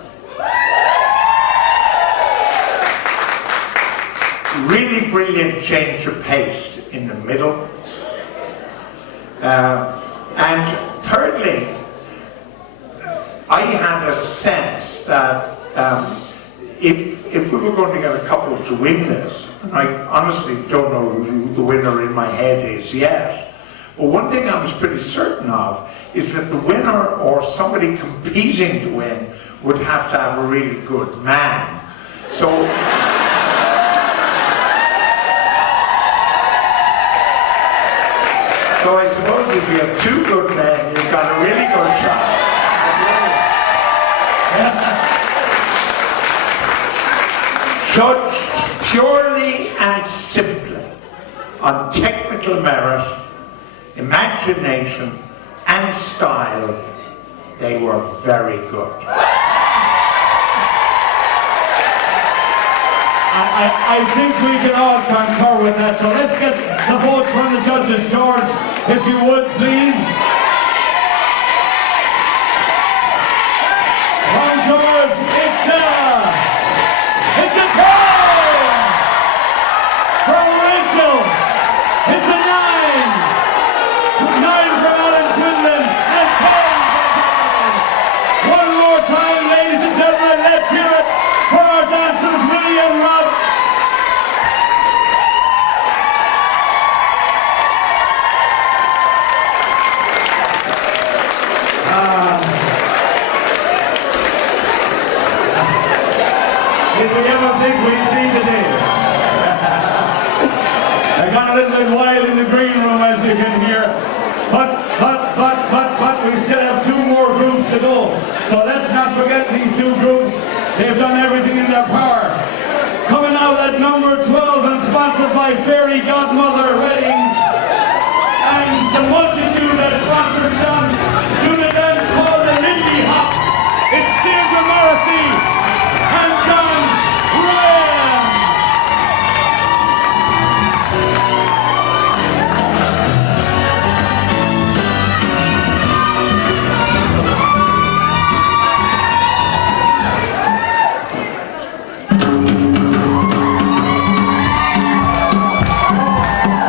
really brilliant change of pace in the middle, and thirdly, I had a sense that if we were going to get a couple to win this, and I honestly don't know who the winner in my head is yet, but one thing I was pretty certain of is that the winner or somebody competing to win would have to have a really good man. So I suppose if you have two good men, you've got a really good shot. Judged purely and simply on technical merit, imagination, and style, they were very good. I think we can all concur with that, so let's get the votes from the judges. George, if you would, please. From George, it's a tie! From Rachel, it's a 9! 9 from Alan Quinlan, and 10 from John. One more time, ladies and gentlemen, let's hear it for our dancers, Willie and Rob. Did we ever think we'd see the day? I got a little bit wild in the green room, as you can hear. But we still have 2 more groups to go. So let's not forget these 2 groups. They've done everything in their power. Coming out at number 12 and sponsored by Fairy Godmother Weddings and the multitude that sponsors John doing a dance called the Lindy Hop. It's Deirdre Morrissey and John Ryan.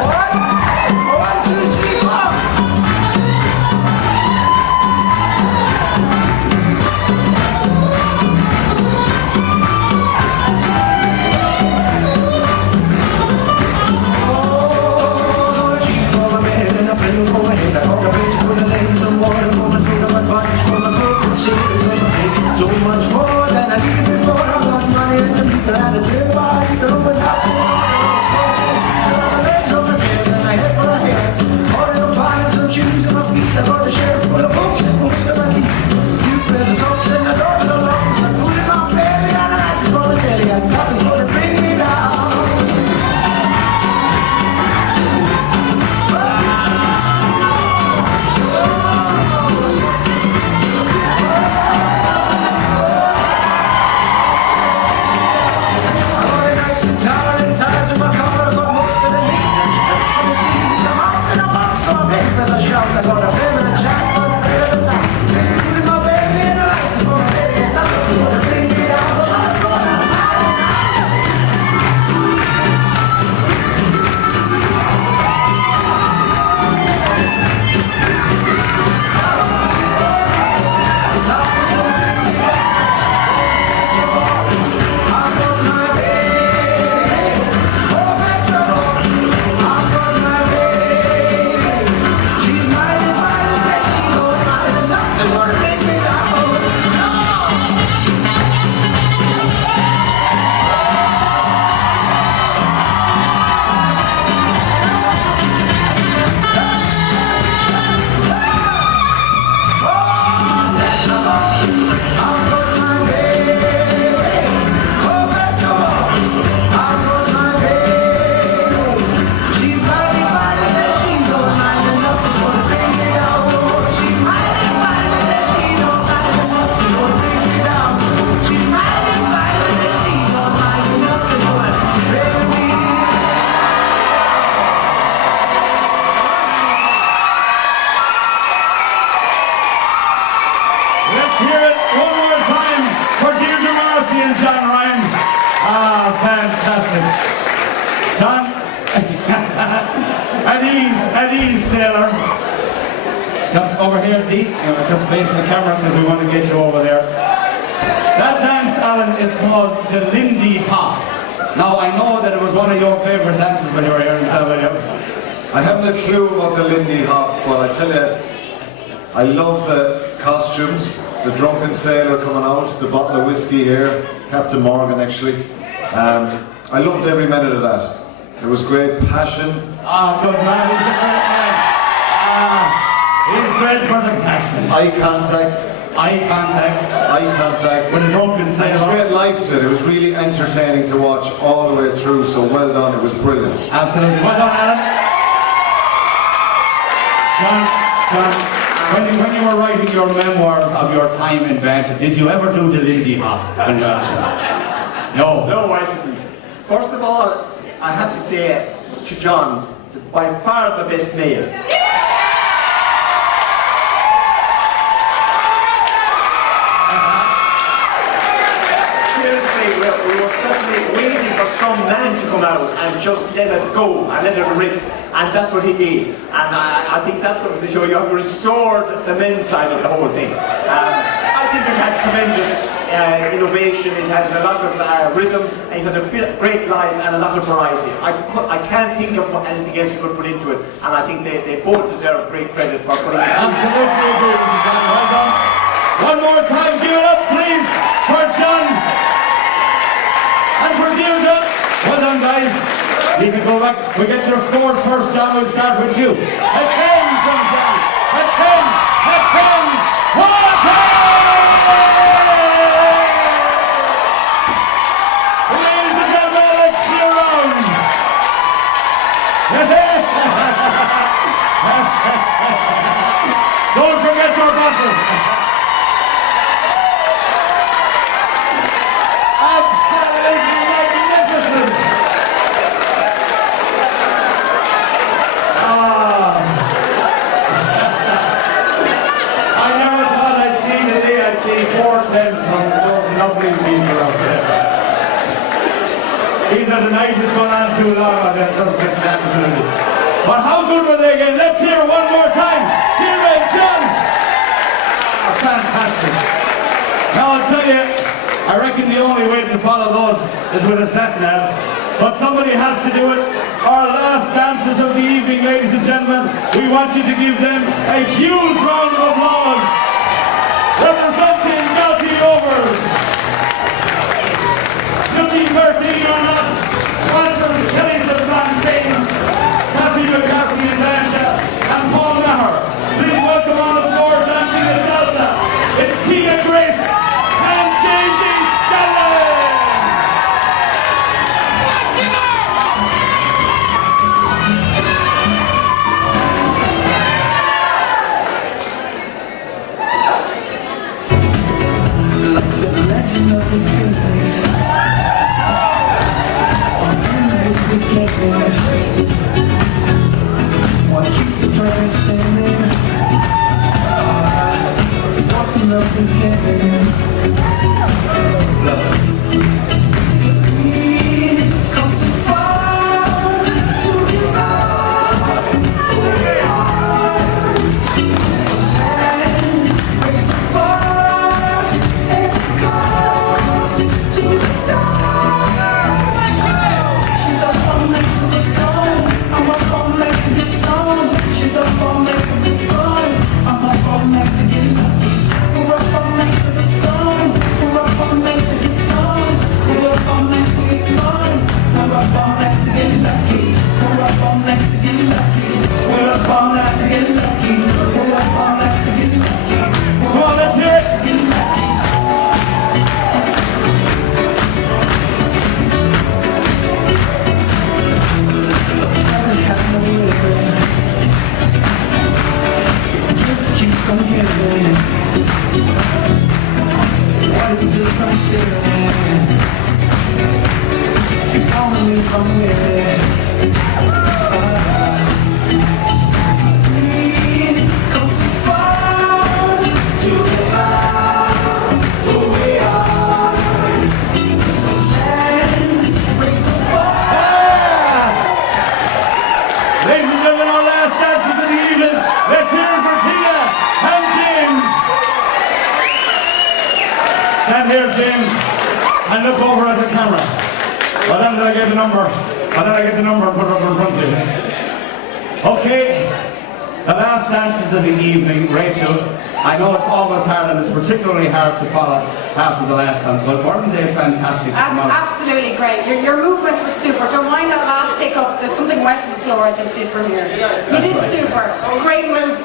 What? savings on my feet. So much more than I needed before. I got money in the meter and a clear bar. You can open up to my legs on my heels and I head for a hair. Ordered a pie and some shoes on my feet. I bought a share full of books and books to my teeth. Few pairs of socks and a door to the lock. Got food in my belly and an ice for the belly. And nothing's gonna bring me down. I got a feminine jackpot better than that. Put in my belly and the lights is for my belly and nothing's gonna bring me down. John, at ease, sailor. Just over here, Dee. Just facing the camera because we want to get you over there. That dance, Alan, is called the Lindy Hop. Now, I know that it was one of your favourite dances when you were here in Clanwilliam. I haven't a clue about the Lindy Hop, but I tell you, I love the costumes, the drunken sailor coming out, the bottle of whiskey here, Captain Morgan actually. I loved every minute of that. There was great passion. Ah, good man, he's a great man. He's great for the passion. Eye contact. Eye contact. Eye contact. With a drunken sailor. There was great life to it. It was really entertaining to watch all the way through, so well done. It was brilliant. Absolutely. Well done, Alan. John, when you were writing your memoirs of your time in Banter, did you ever do the Lindy Hop? No. No, I didn't. First of all, I have to say to John, by far the best meal. Seriously, we were certainly waiting for some man to come out and just let it go and let it rip, and that's what he did. And I think that's the show. You have restored the men's side of the whole thing. I think it had tremendous innovation, it had a lot of rhythm, and it had a great life and a lot of variety. I can't think of anything else you could put into it, and I think they both deserve great credit for putting it. Absolutely agree with you, John. Well done. One more time, give it up, please, for John and for Gilda. Well done, guys. You can go back. We get your scores first, John. We'll start with you. A 10 from John. A 10. A 10. What a 10! Ladies and gentlemen, let's clear round. Don't forget your bottle. Absolutely magnificent. I never thought I'd see the day I'd see 4 10s from those lovely people out there. Either the night is going on too long or they're just getting absolutely. But how good were they again? Let's hear one more time. Here it, John. Fantastic. Now I'll tell you, I reckon the only way to follow those is with a sat-nav. But somebody has to do it. Our last dancers of the evening, ladies and gentlemen, we want you to give them a huge round of applause. Representing Chris and Jamie Scanlon. The legend of the Phoenix, what ends with beginnings, what keeps the planet spinning, the forcing of the beginning. We come too far to give up who we are. So raise the bar and comes to the stars. She's up all night to the sun. I'm up all night to get some. She's up all night for good fun. I'm up all night to get lucky. We're up all night to the sun. We're up all night to get some. We're up all night for good fun. We're up all night to get lucky. We're up all night to get lucky. We're up all night to get lucky. We're up all night to get lucky. Come on, let's hear it. To get lucky. The present has no limit. Your gift keeps on giving. What is just some feeling? If you're gonna leave, I'm with it. We come too far to give up who we are. So let's raise the bar. Ladies and gentlemen, our last dances of the evening. Let's hear it for Tina and James. Stand here, James, and look over at the camera. Well, then did I get the number? And then I get the number and put it up in front of you. Okay, the last dances of the evening, Rachel. I know it's always hard, and it's particularly hard to follow after the last one, but weren't they fantastic? Absolutely great. Your movements were super. Don't mind that last take up. There's something wet on the floor. I can see it from here. You did super. Great move.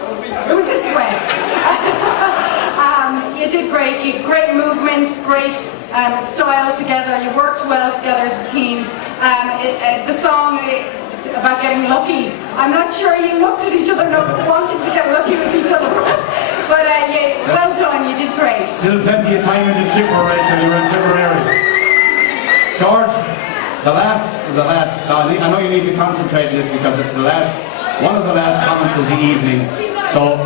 It was just sweat. You did great. You had great movements, great style together. You worked well together as a team. The song about getting lucky. I'm not sure you looked at each other enough wanting to get lucky with each other. But well done. You did great. Still plenty of time in the chipper, Rachel. You were in Tipperary. George, the last. I know you need to concentrate on this because it's one of the last comments of the evening. So,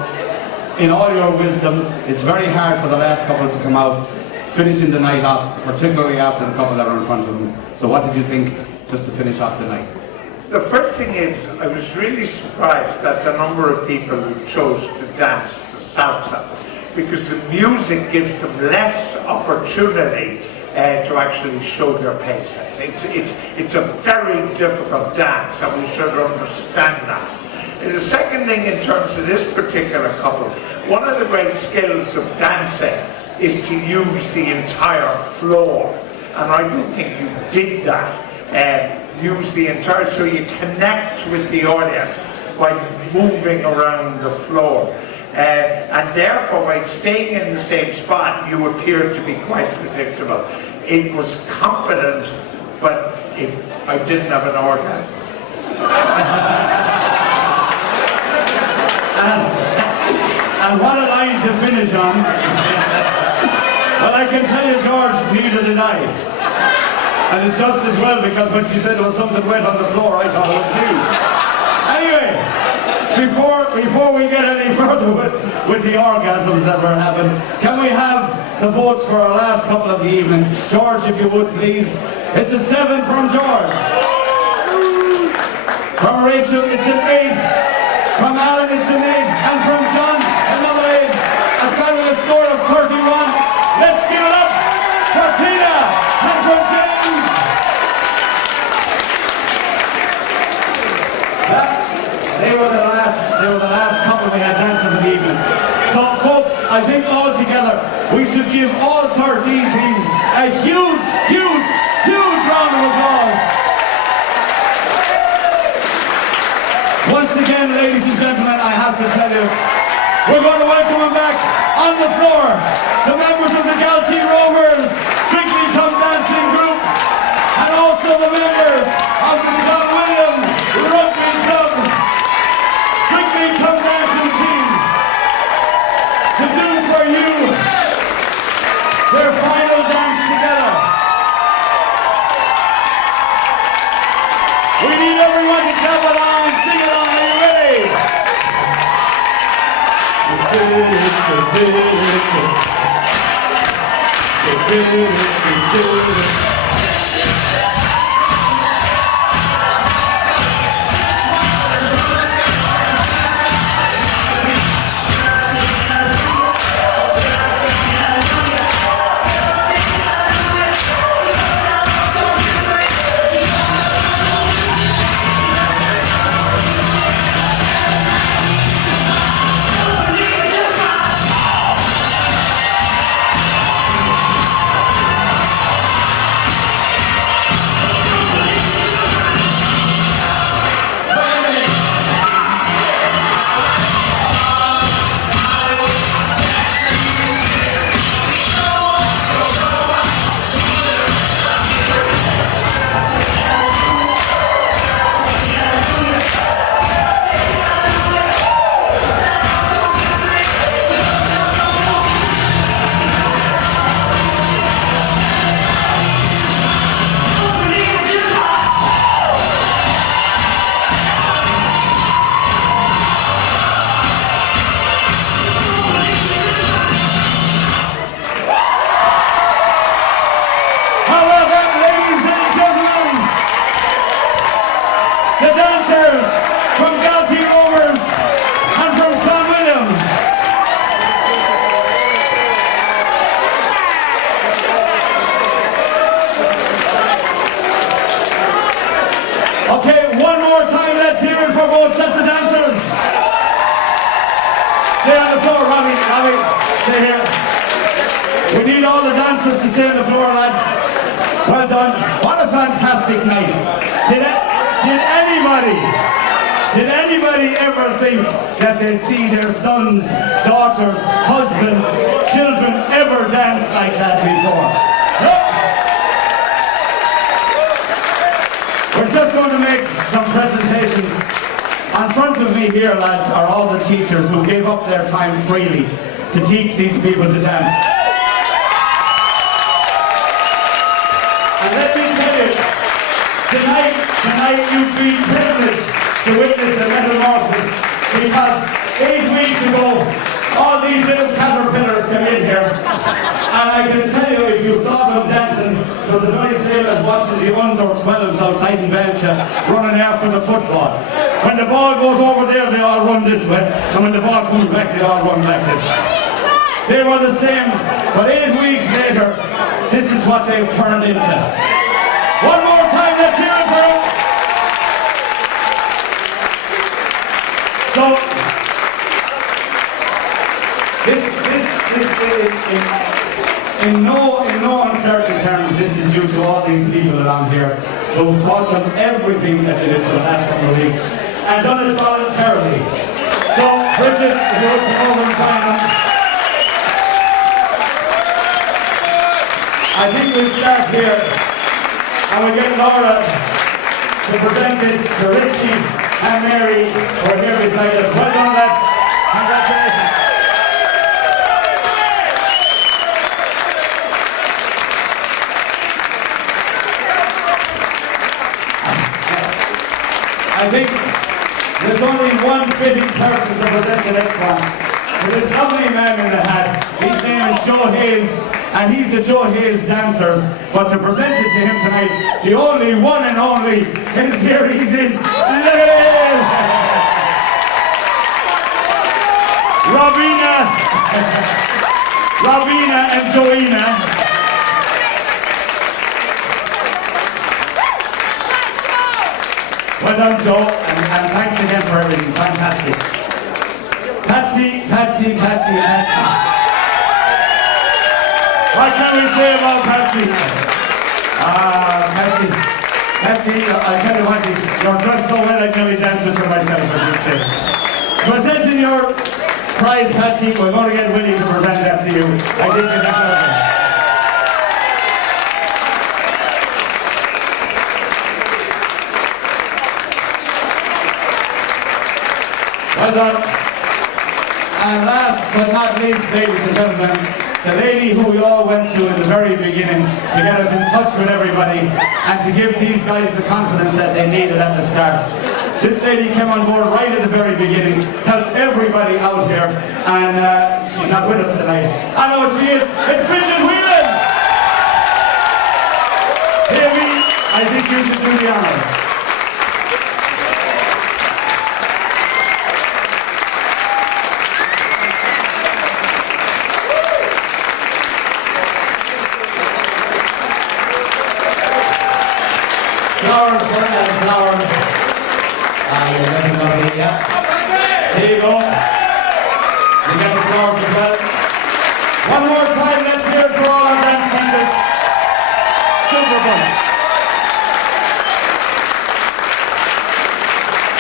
in all your wisdom, it's very hard for the last couple to come out, finishing the night off, particularly after the couple that were in front of them. So, what did you think, just to finish off the night? The first thing is, I was really surprised at the number of people who chose to dance the salsa, because the music gives them less opportunity to actually show their paces. It's a very difficult dance, and we should understand that. And the second thing, in terms of this particular couple, one of the great skills of dancing is to use the entire floor, and I don't think you did that. Use the entire, so you connect with the audience by moving around the floor. And therefore, by staying in the same spot, you appear to be quite predictable. It was competent, but I didn't have an orgasm. And what a line to finish on. Well, I can tell you, George, neither did I. And it's just as well, because when she said there was something wet on the floor, I thought it was new. Anyway, before we get any further with the orgasms that we're having, can we have the votes for our last couple of the evening? George, if you would, please. It's a 7 from George. From Rachel, it's an 8. From Alan, it's an 8. And from John, another 8. A final score of 31. Let's give it up for Tina and for James. They were the last couple we had dancing for the evening. So folks, I think all together we should give all 13 teams a huge, huge, huge round of applause. Once again, ladies and gentlemen, I have to tell you, We're going to welcome them back on the floor. The members of the Galtee Rovers, Strictly Come Dancing Group, and also the members of the Clanwilliam Rugby Club, Strictly Come Dancing team, to do for you their final dance together. We need everyone to clap along and sing along. Are you ready? The dancers from Galtee Rovers and from Clanwilliam. Okay, one more time, let's hear it for both sets of dancers. Stay on the floor, Robbie, stay here. We need all the dancers to stay on the floor, lads. Well done. What a fantastic night. Did anybody ever think that they'd see their sons, daughters, husbands, children ever dance like that before? No. We're just going to make some presentations. In front of me here, lads, are all the teachers who gave up their time freely to teach these people to dance. And let me tell you, tonight you've been privileged to witness a metamorphosis, because 8 weeks ago, all these little caterpillars came in here, and I can tell you, if you saw them dancing, it was the very same as watching the under-12s outside in Belgium running after the football. When the ball goes over there, they all run this way, and when the ball comes back, they all run like this. They were the same, but 8 weeks later, this is what they've turned into. One more time, let's hear it for them. So, in no uncertain terms, this is due to all these people around here who've taught them everything that they did for the last couple of weeks and done it voluntarily. So, Bridget, if you would come over and find them. I think we'll start here, and we'll get Laura to present this to Richie and Mary, who are here beside us. Well done, lads. Congratulations. I think there's only one fitting person to present the next one. For this lovely man in the hat, his name is Joe Hayes, and he's the Joe Hayes Dancers. But to present it to him tonight, the only one and only is here. He's in Robina and Joina. Well done, Joe, and thanks again for everything. Fantastic. Patsy. What can we say about Patsy? Patsy, I'll tell you what, you're dressed so well I'd nearly dance with you myself at this stage. Presenting your prize, Patsy. We're going to get Willie to present that to you. I think you deserve it. Well done. And last but not least, ladies and gentlemen, the lady who we all went to in the very beginning to get us in touch with everybody and to give these guys the confidence that they needed at the start. This lady came on board right at the very beginning, helped everybody out here, and she's not with us tonight. I know she is. It's Bridget Whelan! Baby, I think you should do the honors. Flowers, flowers. You're getting lovely, yeah. There you go. You get the flowers as well. One more time, let's hear it for all our dance teachers. Super bunch.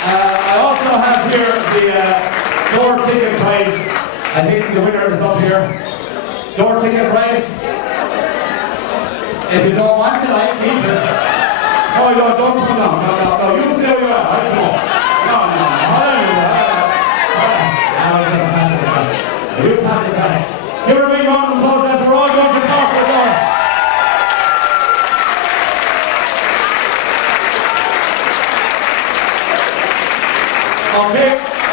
I also have here the door ticket prize. I think the winner is up here. Door ticket prize. If you don't want it, I keep it. Oh, no, don't come down. No. You stay where you are. I know. No. You pass it back. Give her a big round of applause as we're all going to talk for door. Okay,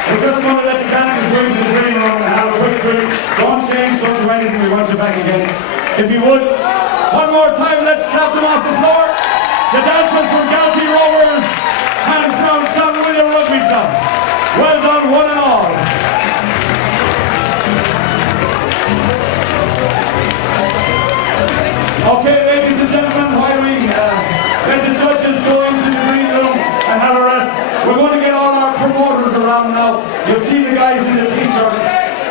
we're just going to let the dancers go into the green room and have a quick drink. Don't change, don't do anything. We want you back again. If you would, one more time, let's clap them off the floor. The dancers from Galtee Rovers and from Clanwilliam Rugby Club. Well done, one and all. Okay, ladies and gentlemen, while we let the judges go into the green room and have a rest, we're going to get all our promoters around now. You'll see the guys in the t-shirts.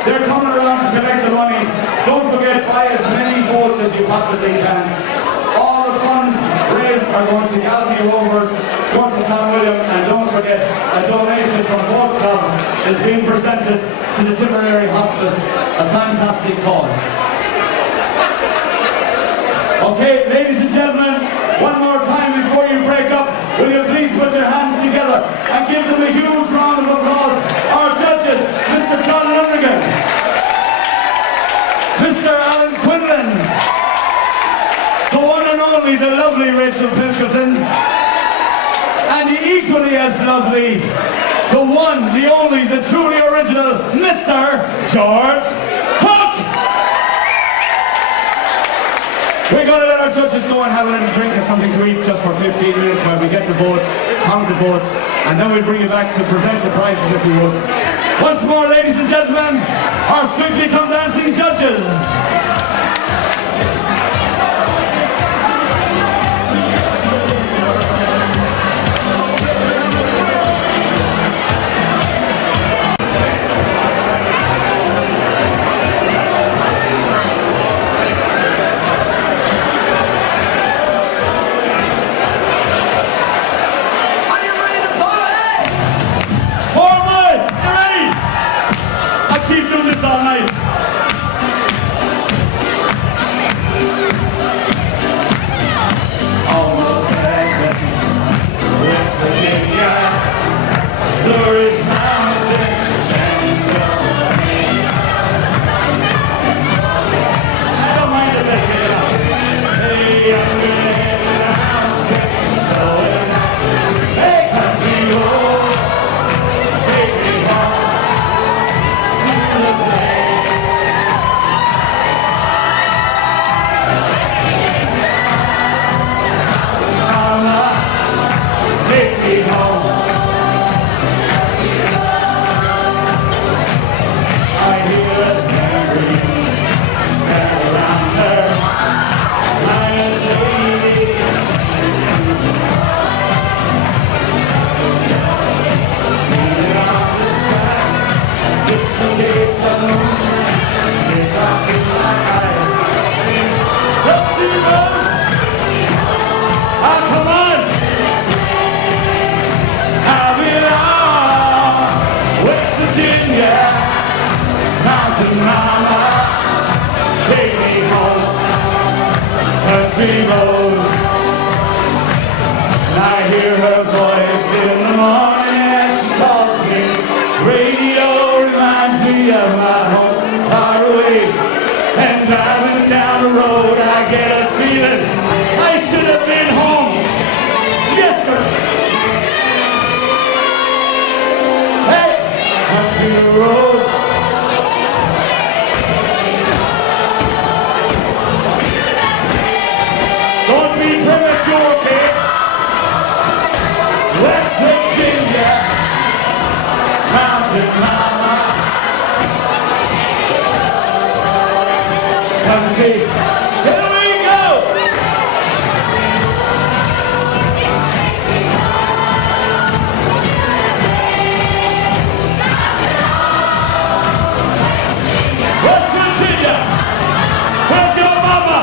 They're coming around to collect the money. Don't forget, buy as many votes as you possibly can. All the funds raised are going to Galtee Rovers, going to Clanwilliam, and don't forget, a donation from both clubs is being presented to the Tipperary Hospice, a fantastic cause. Okay, ladies and gentlemen, one more time before you break up, will you please put your hands together and give them a huge round of applause. Our judges, Mr. John Lundigan, Mr. Alan Quinlan, the one and only, the lovely Rachel Pilkington, and the equally as lovely, the one, the only, the truly original, Mr. George Hook! We're going to let our judges go and have a little drink and something to eat just for 15 minutes while we get the votes, count the votes, and then we'll bring you back to present the prizes if you would. Once more, ladies and gentlemen, our Strictly Come Dancing judges. All night. country road. And I hear her voice in the morning as she calls me. Radio reminds me of my home far away. And driving down the road I get a feeling I should have been home yesterday. Hey, country road. Don't be premature, kid. West Virginia, mountain mama. Country, here we go. West Virginia, where's your mama?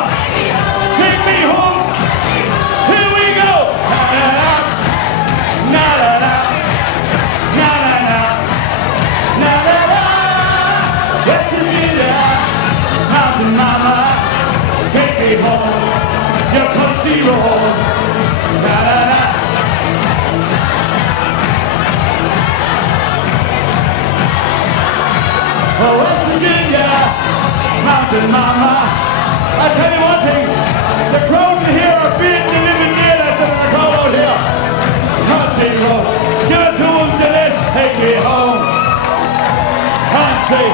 Take me home. Here we go. Na na na, na na na, na na na. West Virginia, mountain mama, take me home. Your country road. Na na na. Oh, West Virginia, mountain mama. I tell you one thing, the crowd in here are beating the living dead. That's what the crowd out here. Country road, give it to them, Celeste. Take me home. Country,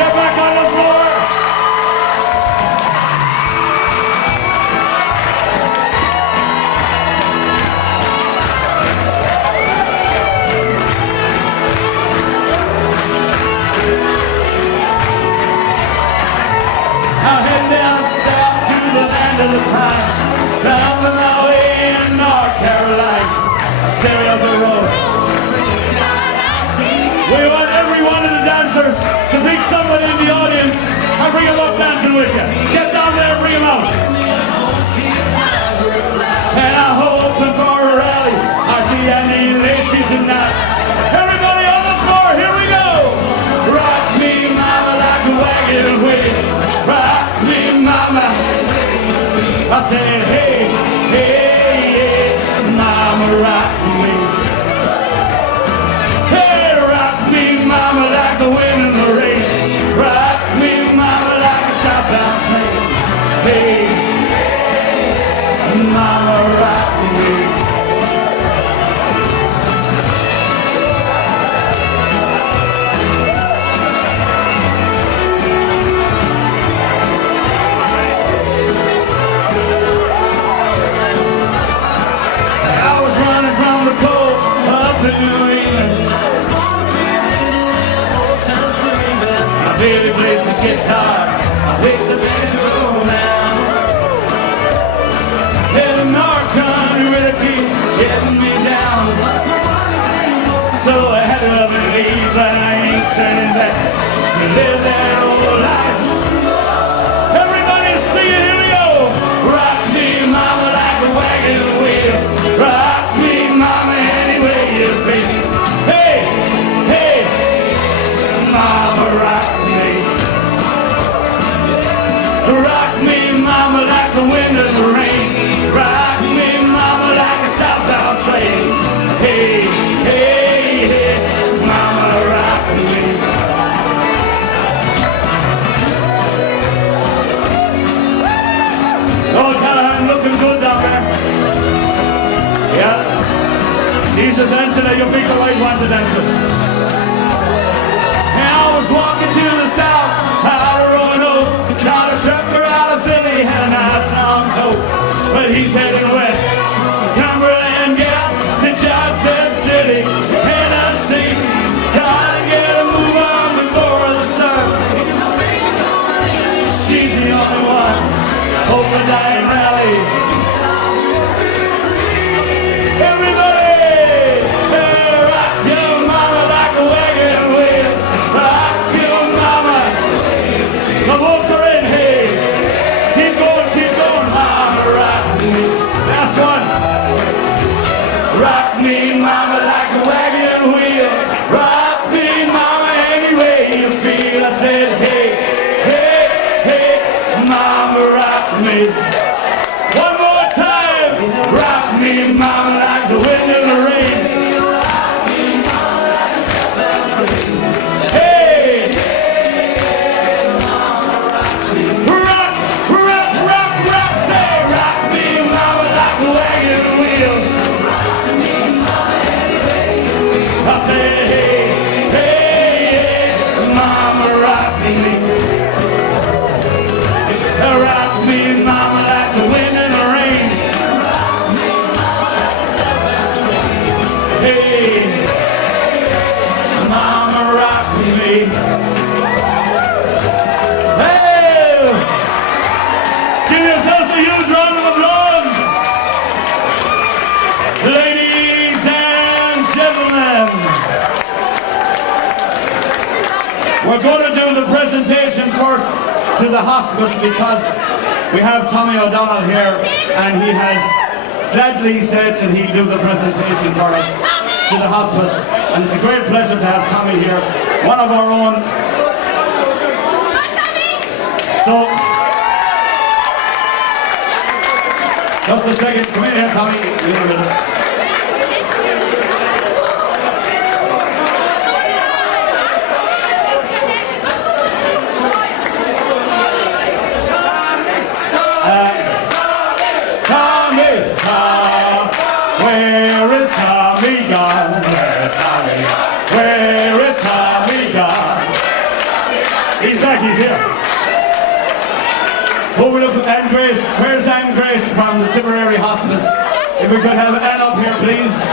get back on the floor. I'll head down south to the land of the pine. Down on my way in North Carolina. Stereo up the road. We want every one of the dancers to pick somebody in the audience and bring them up dancing with you. Get down there and bring them out. And I'm hoping for a rally. I see Andy Lacey tonight. Everybody on the floor, here we go. Rock me, mama, like a wagon wheel. Rock me, mama. I said, hey, hey, hey, mama, rock me. Hey, rock me, mama, like the wind and the rain. Rock me, mama, like a southbound train. Hey, mama, rock me. I was running from the cold up in New England. My baby plays the guitar. I pick the bedroom now. There's a North Country where they keep getting me down. So I had to up and leave, but I ain't turning back to live that old life. Everybody sing it, here we go. Rock me, mama, like a wagon wheel. Rock me, mama, any way you feel. Hey, hey, mama, rock me. Rock me, mama, like the wind and the rain. Rock me, mama, like a southbound train. Hey, hey, hey, mama, rock me. Oh, Callahan, looking good down there. Yeah. Jesus answered that you pick the right one to dance with. And I was walking to the south, out of Roanoke. Got a trucker out of Philly, had a nice long tote. But he's heading west, Cumberland, yeah, the Johnson City, Tennessee. Gotta get a move on before the sun. She's the only one, hope for dying rally. Everybody, hey, rock your mama like a wagon wheel. Rock your mama. The wolves are in, hey. Keep going, mama, rock me. Last one. Rock me, mama, like a wagon wheel. Rock me, mama, any way you feel. I said, hey, hey, hey, mama, rock me. Give yourselves a huge round of applause. Ladies and gentlemen, we're going to do the presentation first to the hospice because we have Tommy O'Donnell here and he has gladly said that he'll do the presentation for us to the hospice, and it's a great pleasure to have Tommy here, one of our own. So, just a second, come in here Tommy, wait a minute. Where is Tommy gone? Where is Tommy? Where is Tommy gone? He's back, he's here. Who we look at Anne Grace? Where's Anne Grace from the Tipperary Hospice? If we could have Anne up here, please.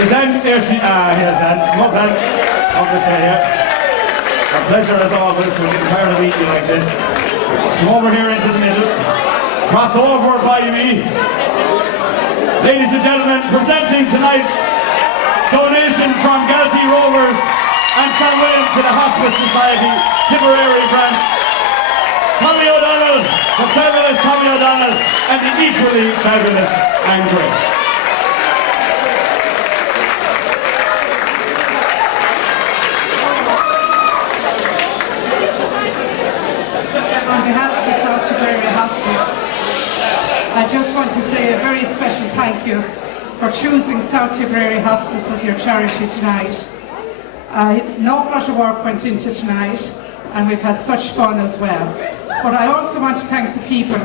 Is Anne, here's Anne, come up Anne, up this way here. A pleasure as always, we're getting tired of eating like this. Come over here into the middle, cross over by me. Ladies and gentlemen, presenting tonight's donation from Galtee Rovers and Clanwilliam to the Hospice Society, Tipperary branch, Tommy O'Donnell, the fabulous Tommy O'Donnell, and the equally fabulous Anne Grace. On behalf of the South Tipperary Hospice, I just want to say a very special thank you for choosing South Tipperary Hospice as your charity tonight. An awful lot of work went into tonight and we've had such fun as well. But I also want to thank the people.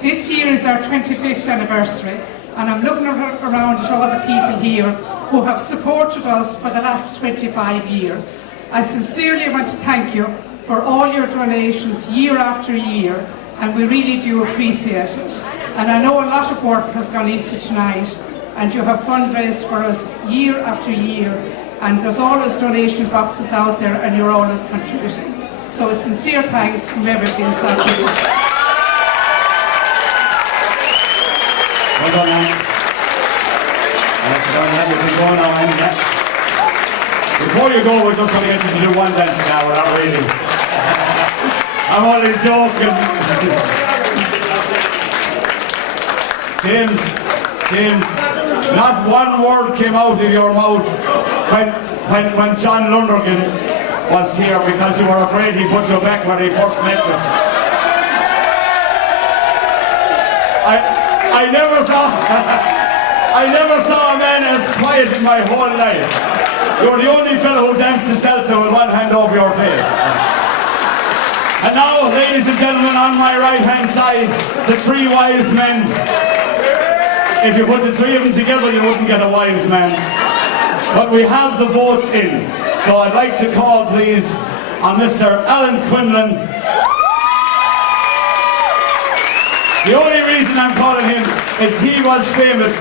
This year is our 25th anniversary and I'm looking around at all the people here who have supported us for the last 25 years. I sincerely want to thank you for all your donations year after year, and we really do appreciate it. And I know a lot of work has gone into tonight, and you have fundraised for us year after year, and there's always donation boxes out there, and you're always contributing. So a sincere thanks from everybody in South Tipperary. Well done, Anne. That's done, you've been going on, Anne. Before you go, we're just going to get you to do one dance now, we're not really. I'm only joking. James, not one word came out of your mouth when John Lundergan was here because you were afraid he put you back when he first met you. I never saw a man as quiet in my whole life. You're the only fellow who danced the salsa with one hand over your face. And now, ladies and gentlemen, on my right-hand side, the three wise men. If you put the three of them together, you wouldn't get a wise man. But we have the votes in. So I'd like to call, please, on Mr. Alan Quinlan. The only reason I'm calling him is he was famous.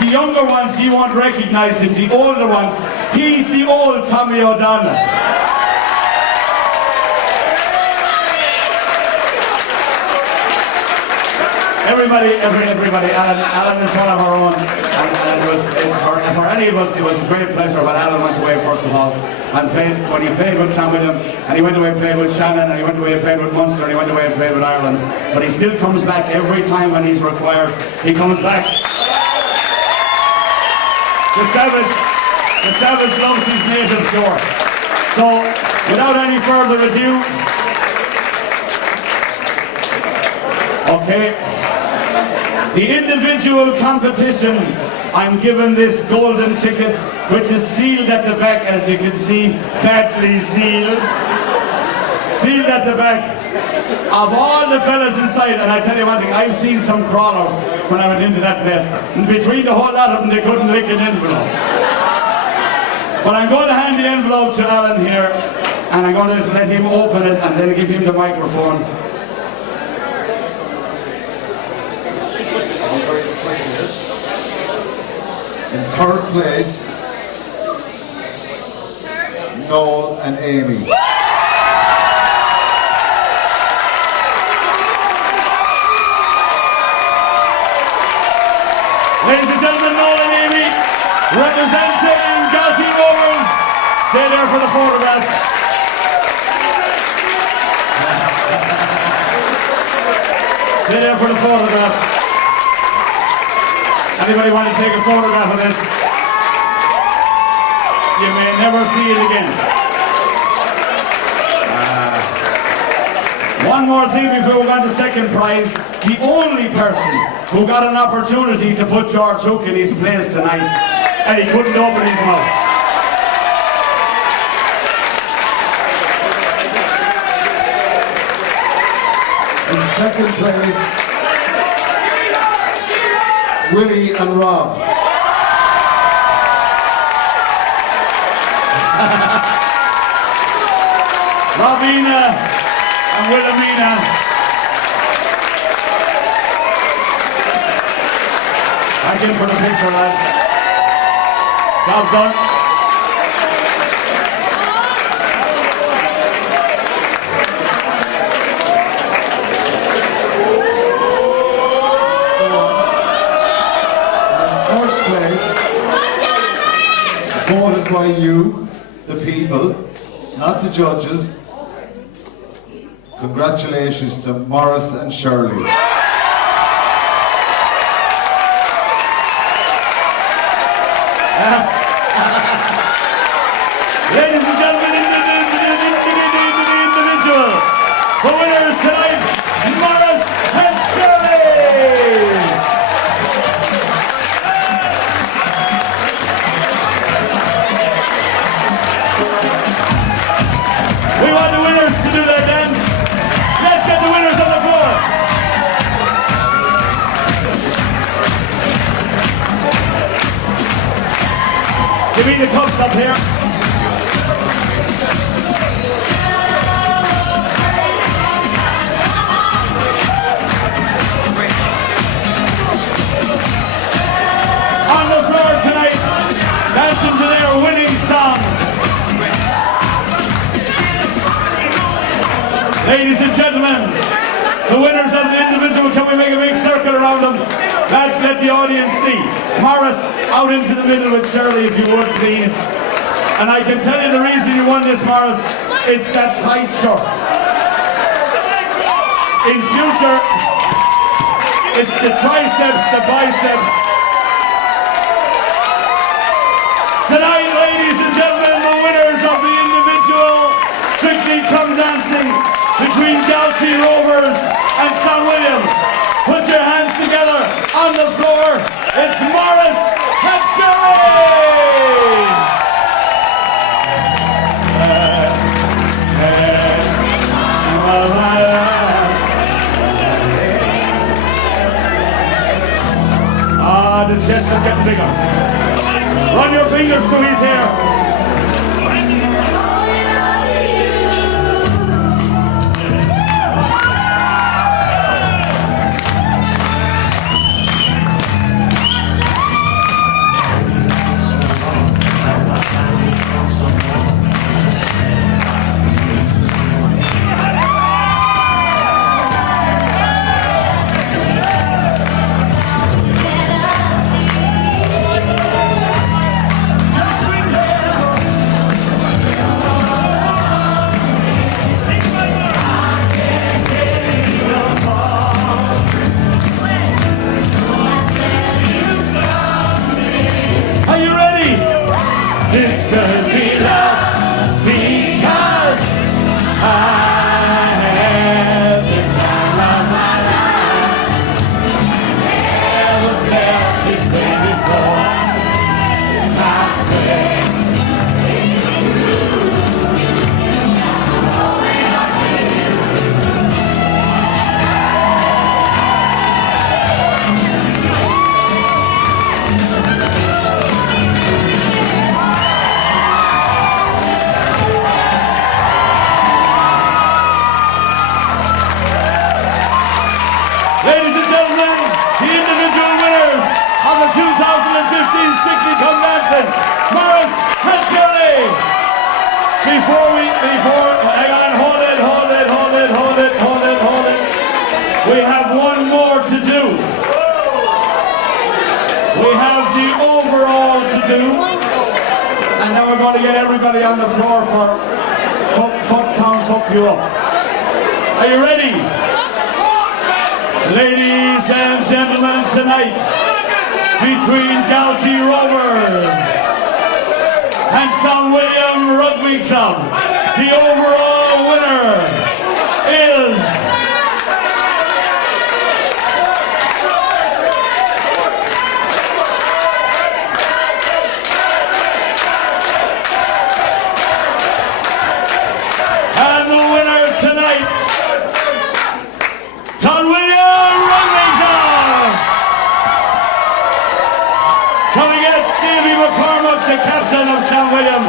The younger ones, you won't recognize him. The older ones, he's the old Tommy O'Donnell. Everybody, Alan is one of our own. And for any of us, it was a great pleasure when Alan went away, first of all, and when he played with Clanwilliam, and he went away and played with Shannon, and he went away and played with Munster, and he went away and played with Ireland. But he still comes back every time when he's required. He comes back. The savage loves his native shore. So, without any further ado, okay, the individual competition, I'm given this golden ticket, which is sealed at the back, as you can see, badly sealed. Sealed at the back. Of all the fellas inside, and I tell you one thing, I've seen some crawlers when I went into that place, and between the whole lot of them, they couldn't lick an envelope. But I'm going to hand the envelope to Alan here, and I'm going to let him open it and then give him the microphone. In third place, Noel and Amy. Ladies and gentlemen, Noel and Amy, representing Galtee Rovers. Stay there for the photograph. Stay there for the photograph. Anybody want to take a photograph of this? You may never see it again. One more thing before we go on to second prize. The only person who got an opportunity to put George Hook in his place tonight, and he couldn't open his mouth. In second place, Willie and Rob. Robina and Wilhelmina. Back in for the picture, lads. Job done. First place, voted by you, the people, not the judges. Congratulations to Morris and Shirley. Ladies and gentlemen, individual. The winners tonight, Morris and Shirley. We want the winners to do their dance. Let's get the winners on the floor. Give me the cups up here. On the floor tonight, dancing to their winning song. Ladies and gentlemen, the winners of the individual, can we make a big circle around them? Let's let the audience see. Morris, out into the middle with Shirley, if you would, please. And I can tell you the reason you won this, Morris. It's that tight shirt. In future, it's the triceps, the biceps. Tonight, ladies and gentlemen, the winners of the individual Strictly Come Dancing between Galtee Rovers and Clanwilliam. Put your hands together on the floor. It's Morris and Shirley! Ah, the chest is getting bigger. Run your fingers through his hair. Just hang on, hold it. We have one more to do. We have the overall to do. And then we're going to get everybody on the floor for fuck you up. Are you ready? Ladies and gentlemen, tonight, between Galtee Rovers and Clanwilliam Rugby Club, the overall winner is and the winner tonight, Clanwilliam Rugby Club. Can we get Davy McCormack, the captain of Clanwilliam,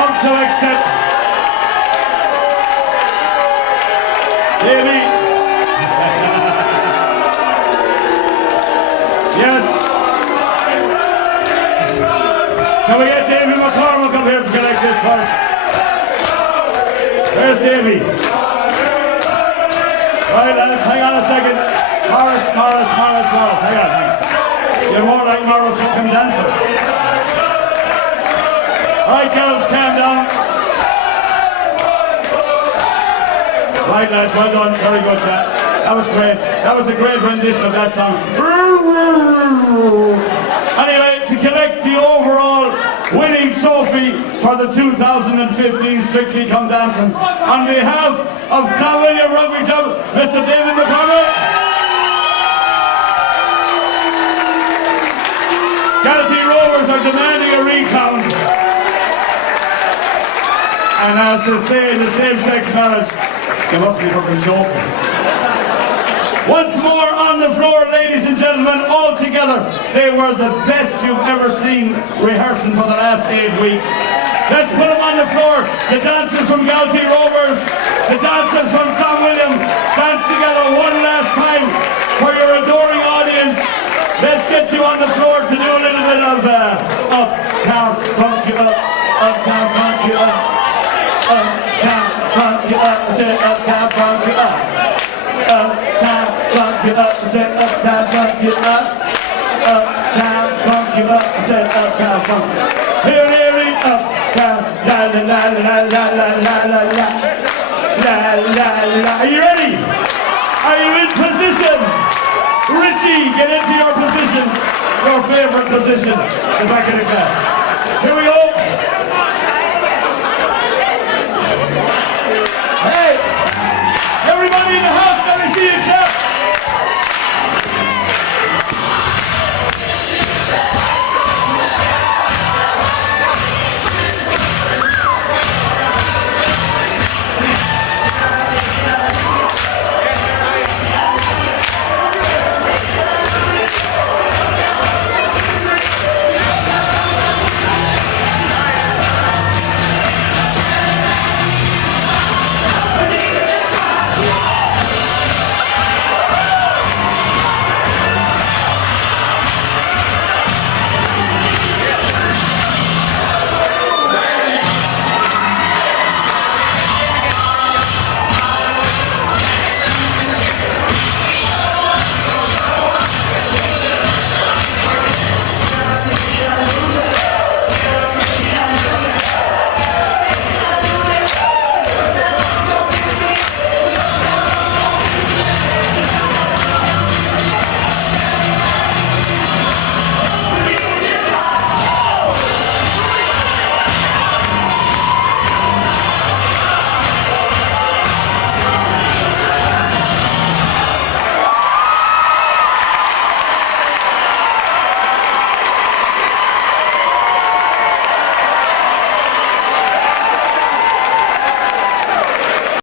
up to accept? Davy. Yes. Can we get Davy McCormack up here to collect this first? Where's Davy? Right, lads, hang on a second. Morris, hang on. You're more like Morris fucking dancers. Right, girls, calm down. Right, lads, well done. Very good, chat. That was great. That was a great rendition of that song. Anyway, to collect the overall winning trophy for the 2015 Strictly Come Dancing, on behalf of Clanwilliam Rugby Club, Mr. David McCormack. Galtee Rovers are demanding a recount. And as they say in the same-sex marriage, they must be fucking joking. Once more on the floor, ladies and gentlemen, all together, they were the best you've ever seen rehearsing for the last 8 weeks. Let's put them on the floor. The dancers from Galtee Rovers, the dancers from Clanwilliam, dance together one last time for your adoring audience. Let's get you on the floor to do a little bit of Uptown Funk You Up, Uptown Funk You Up, Uptown Funk You Up, I said Uptown Funk You Up, Uptown Funk You Up, I said Uptown Funk You Up, Uptown Funk You Up, I said Uptown Funk. Here, uptown, la la la la la la la la la la la. Are you ready? Are you in position? Richie, get into your position, your favorite position, the back of the class. Here we go.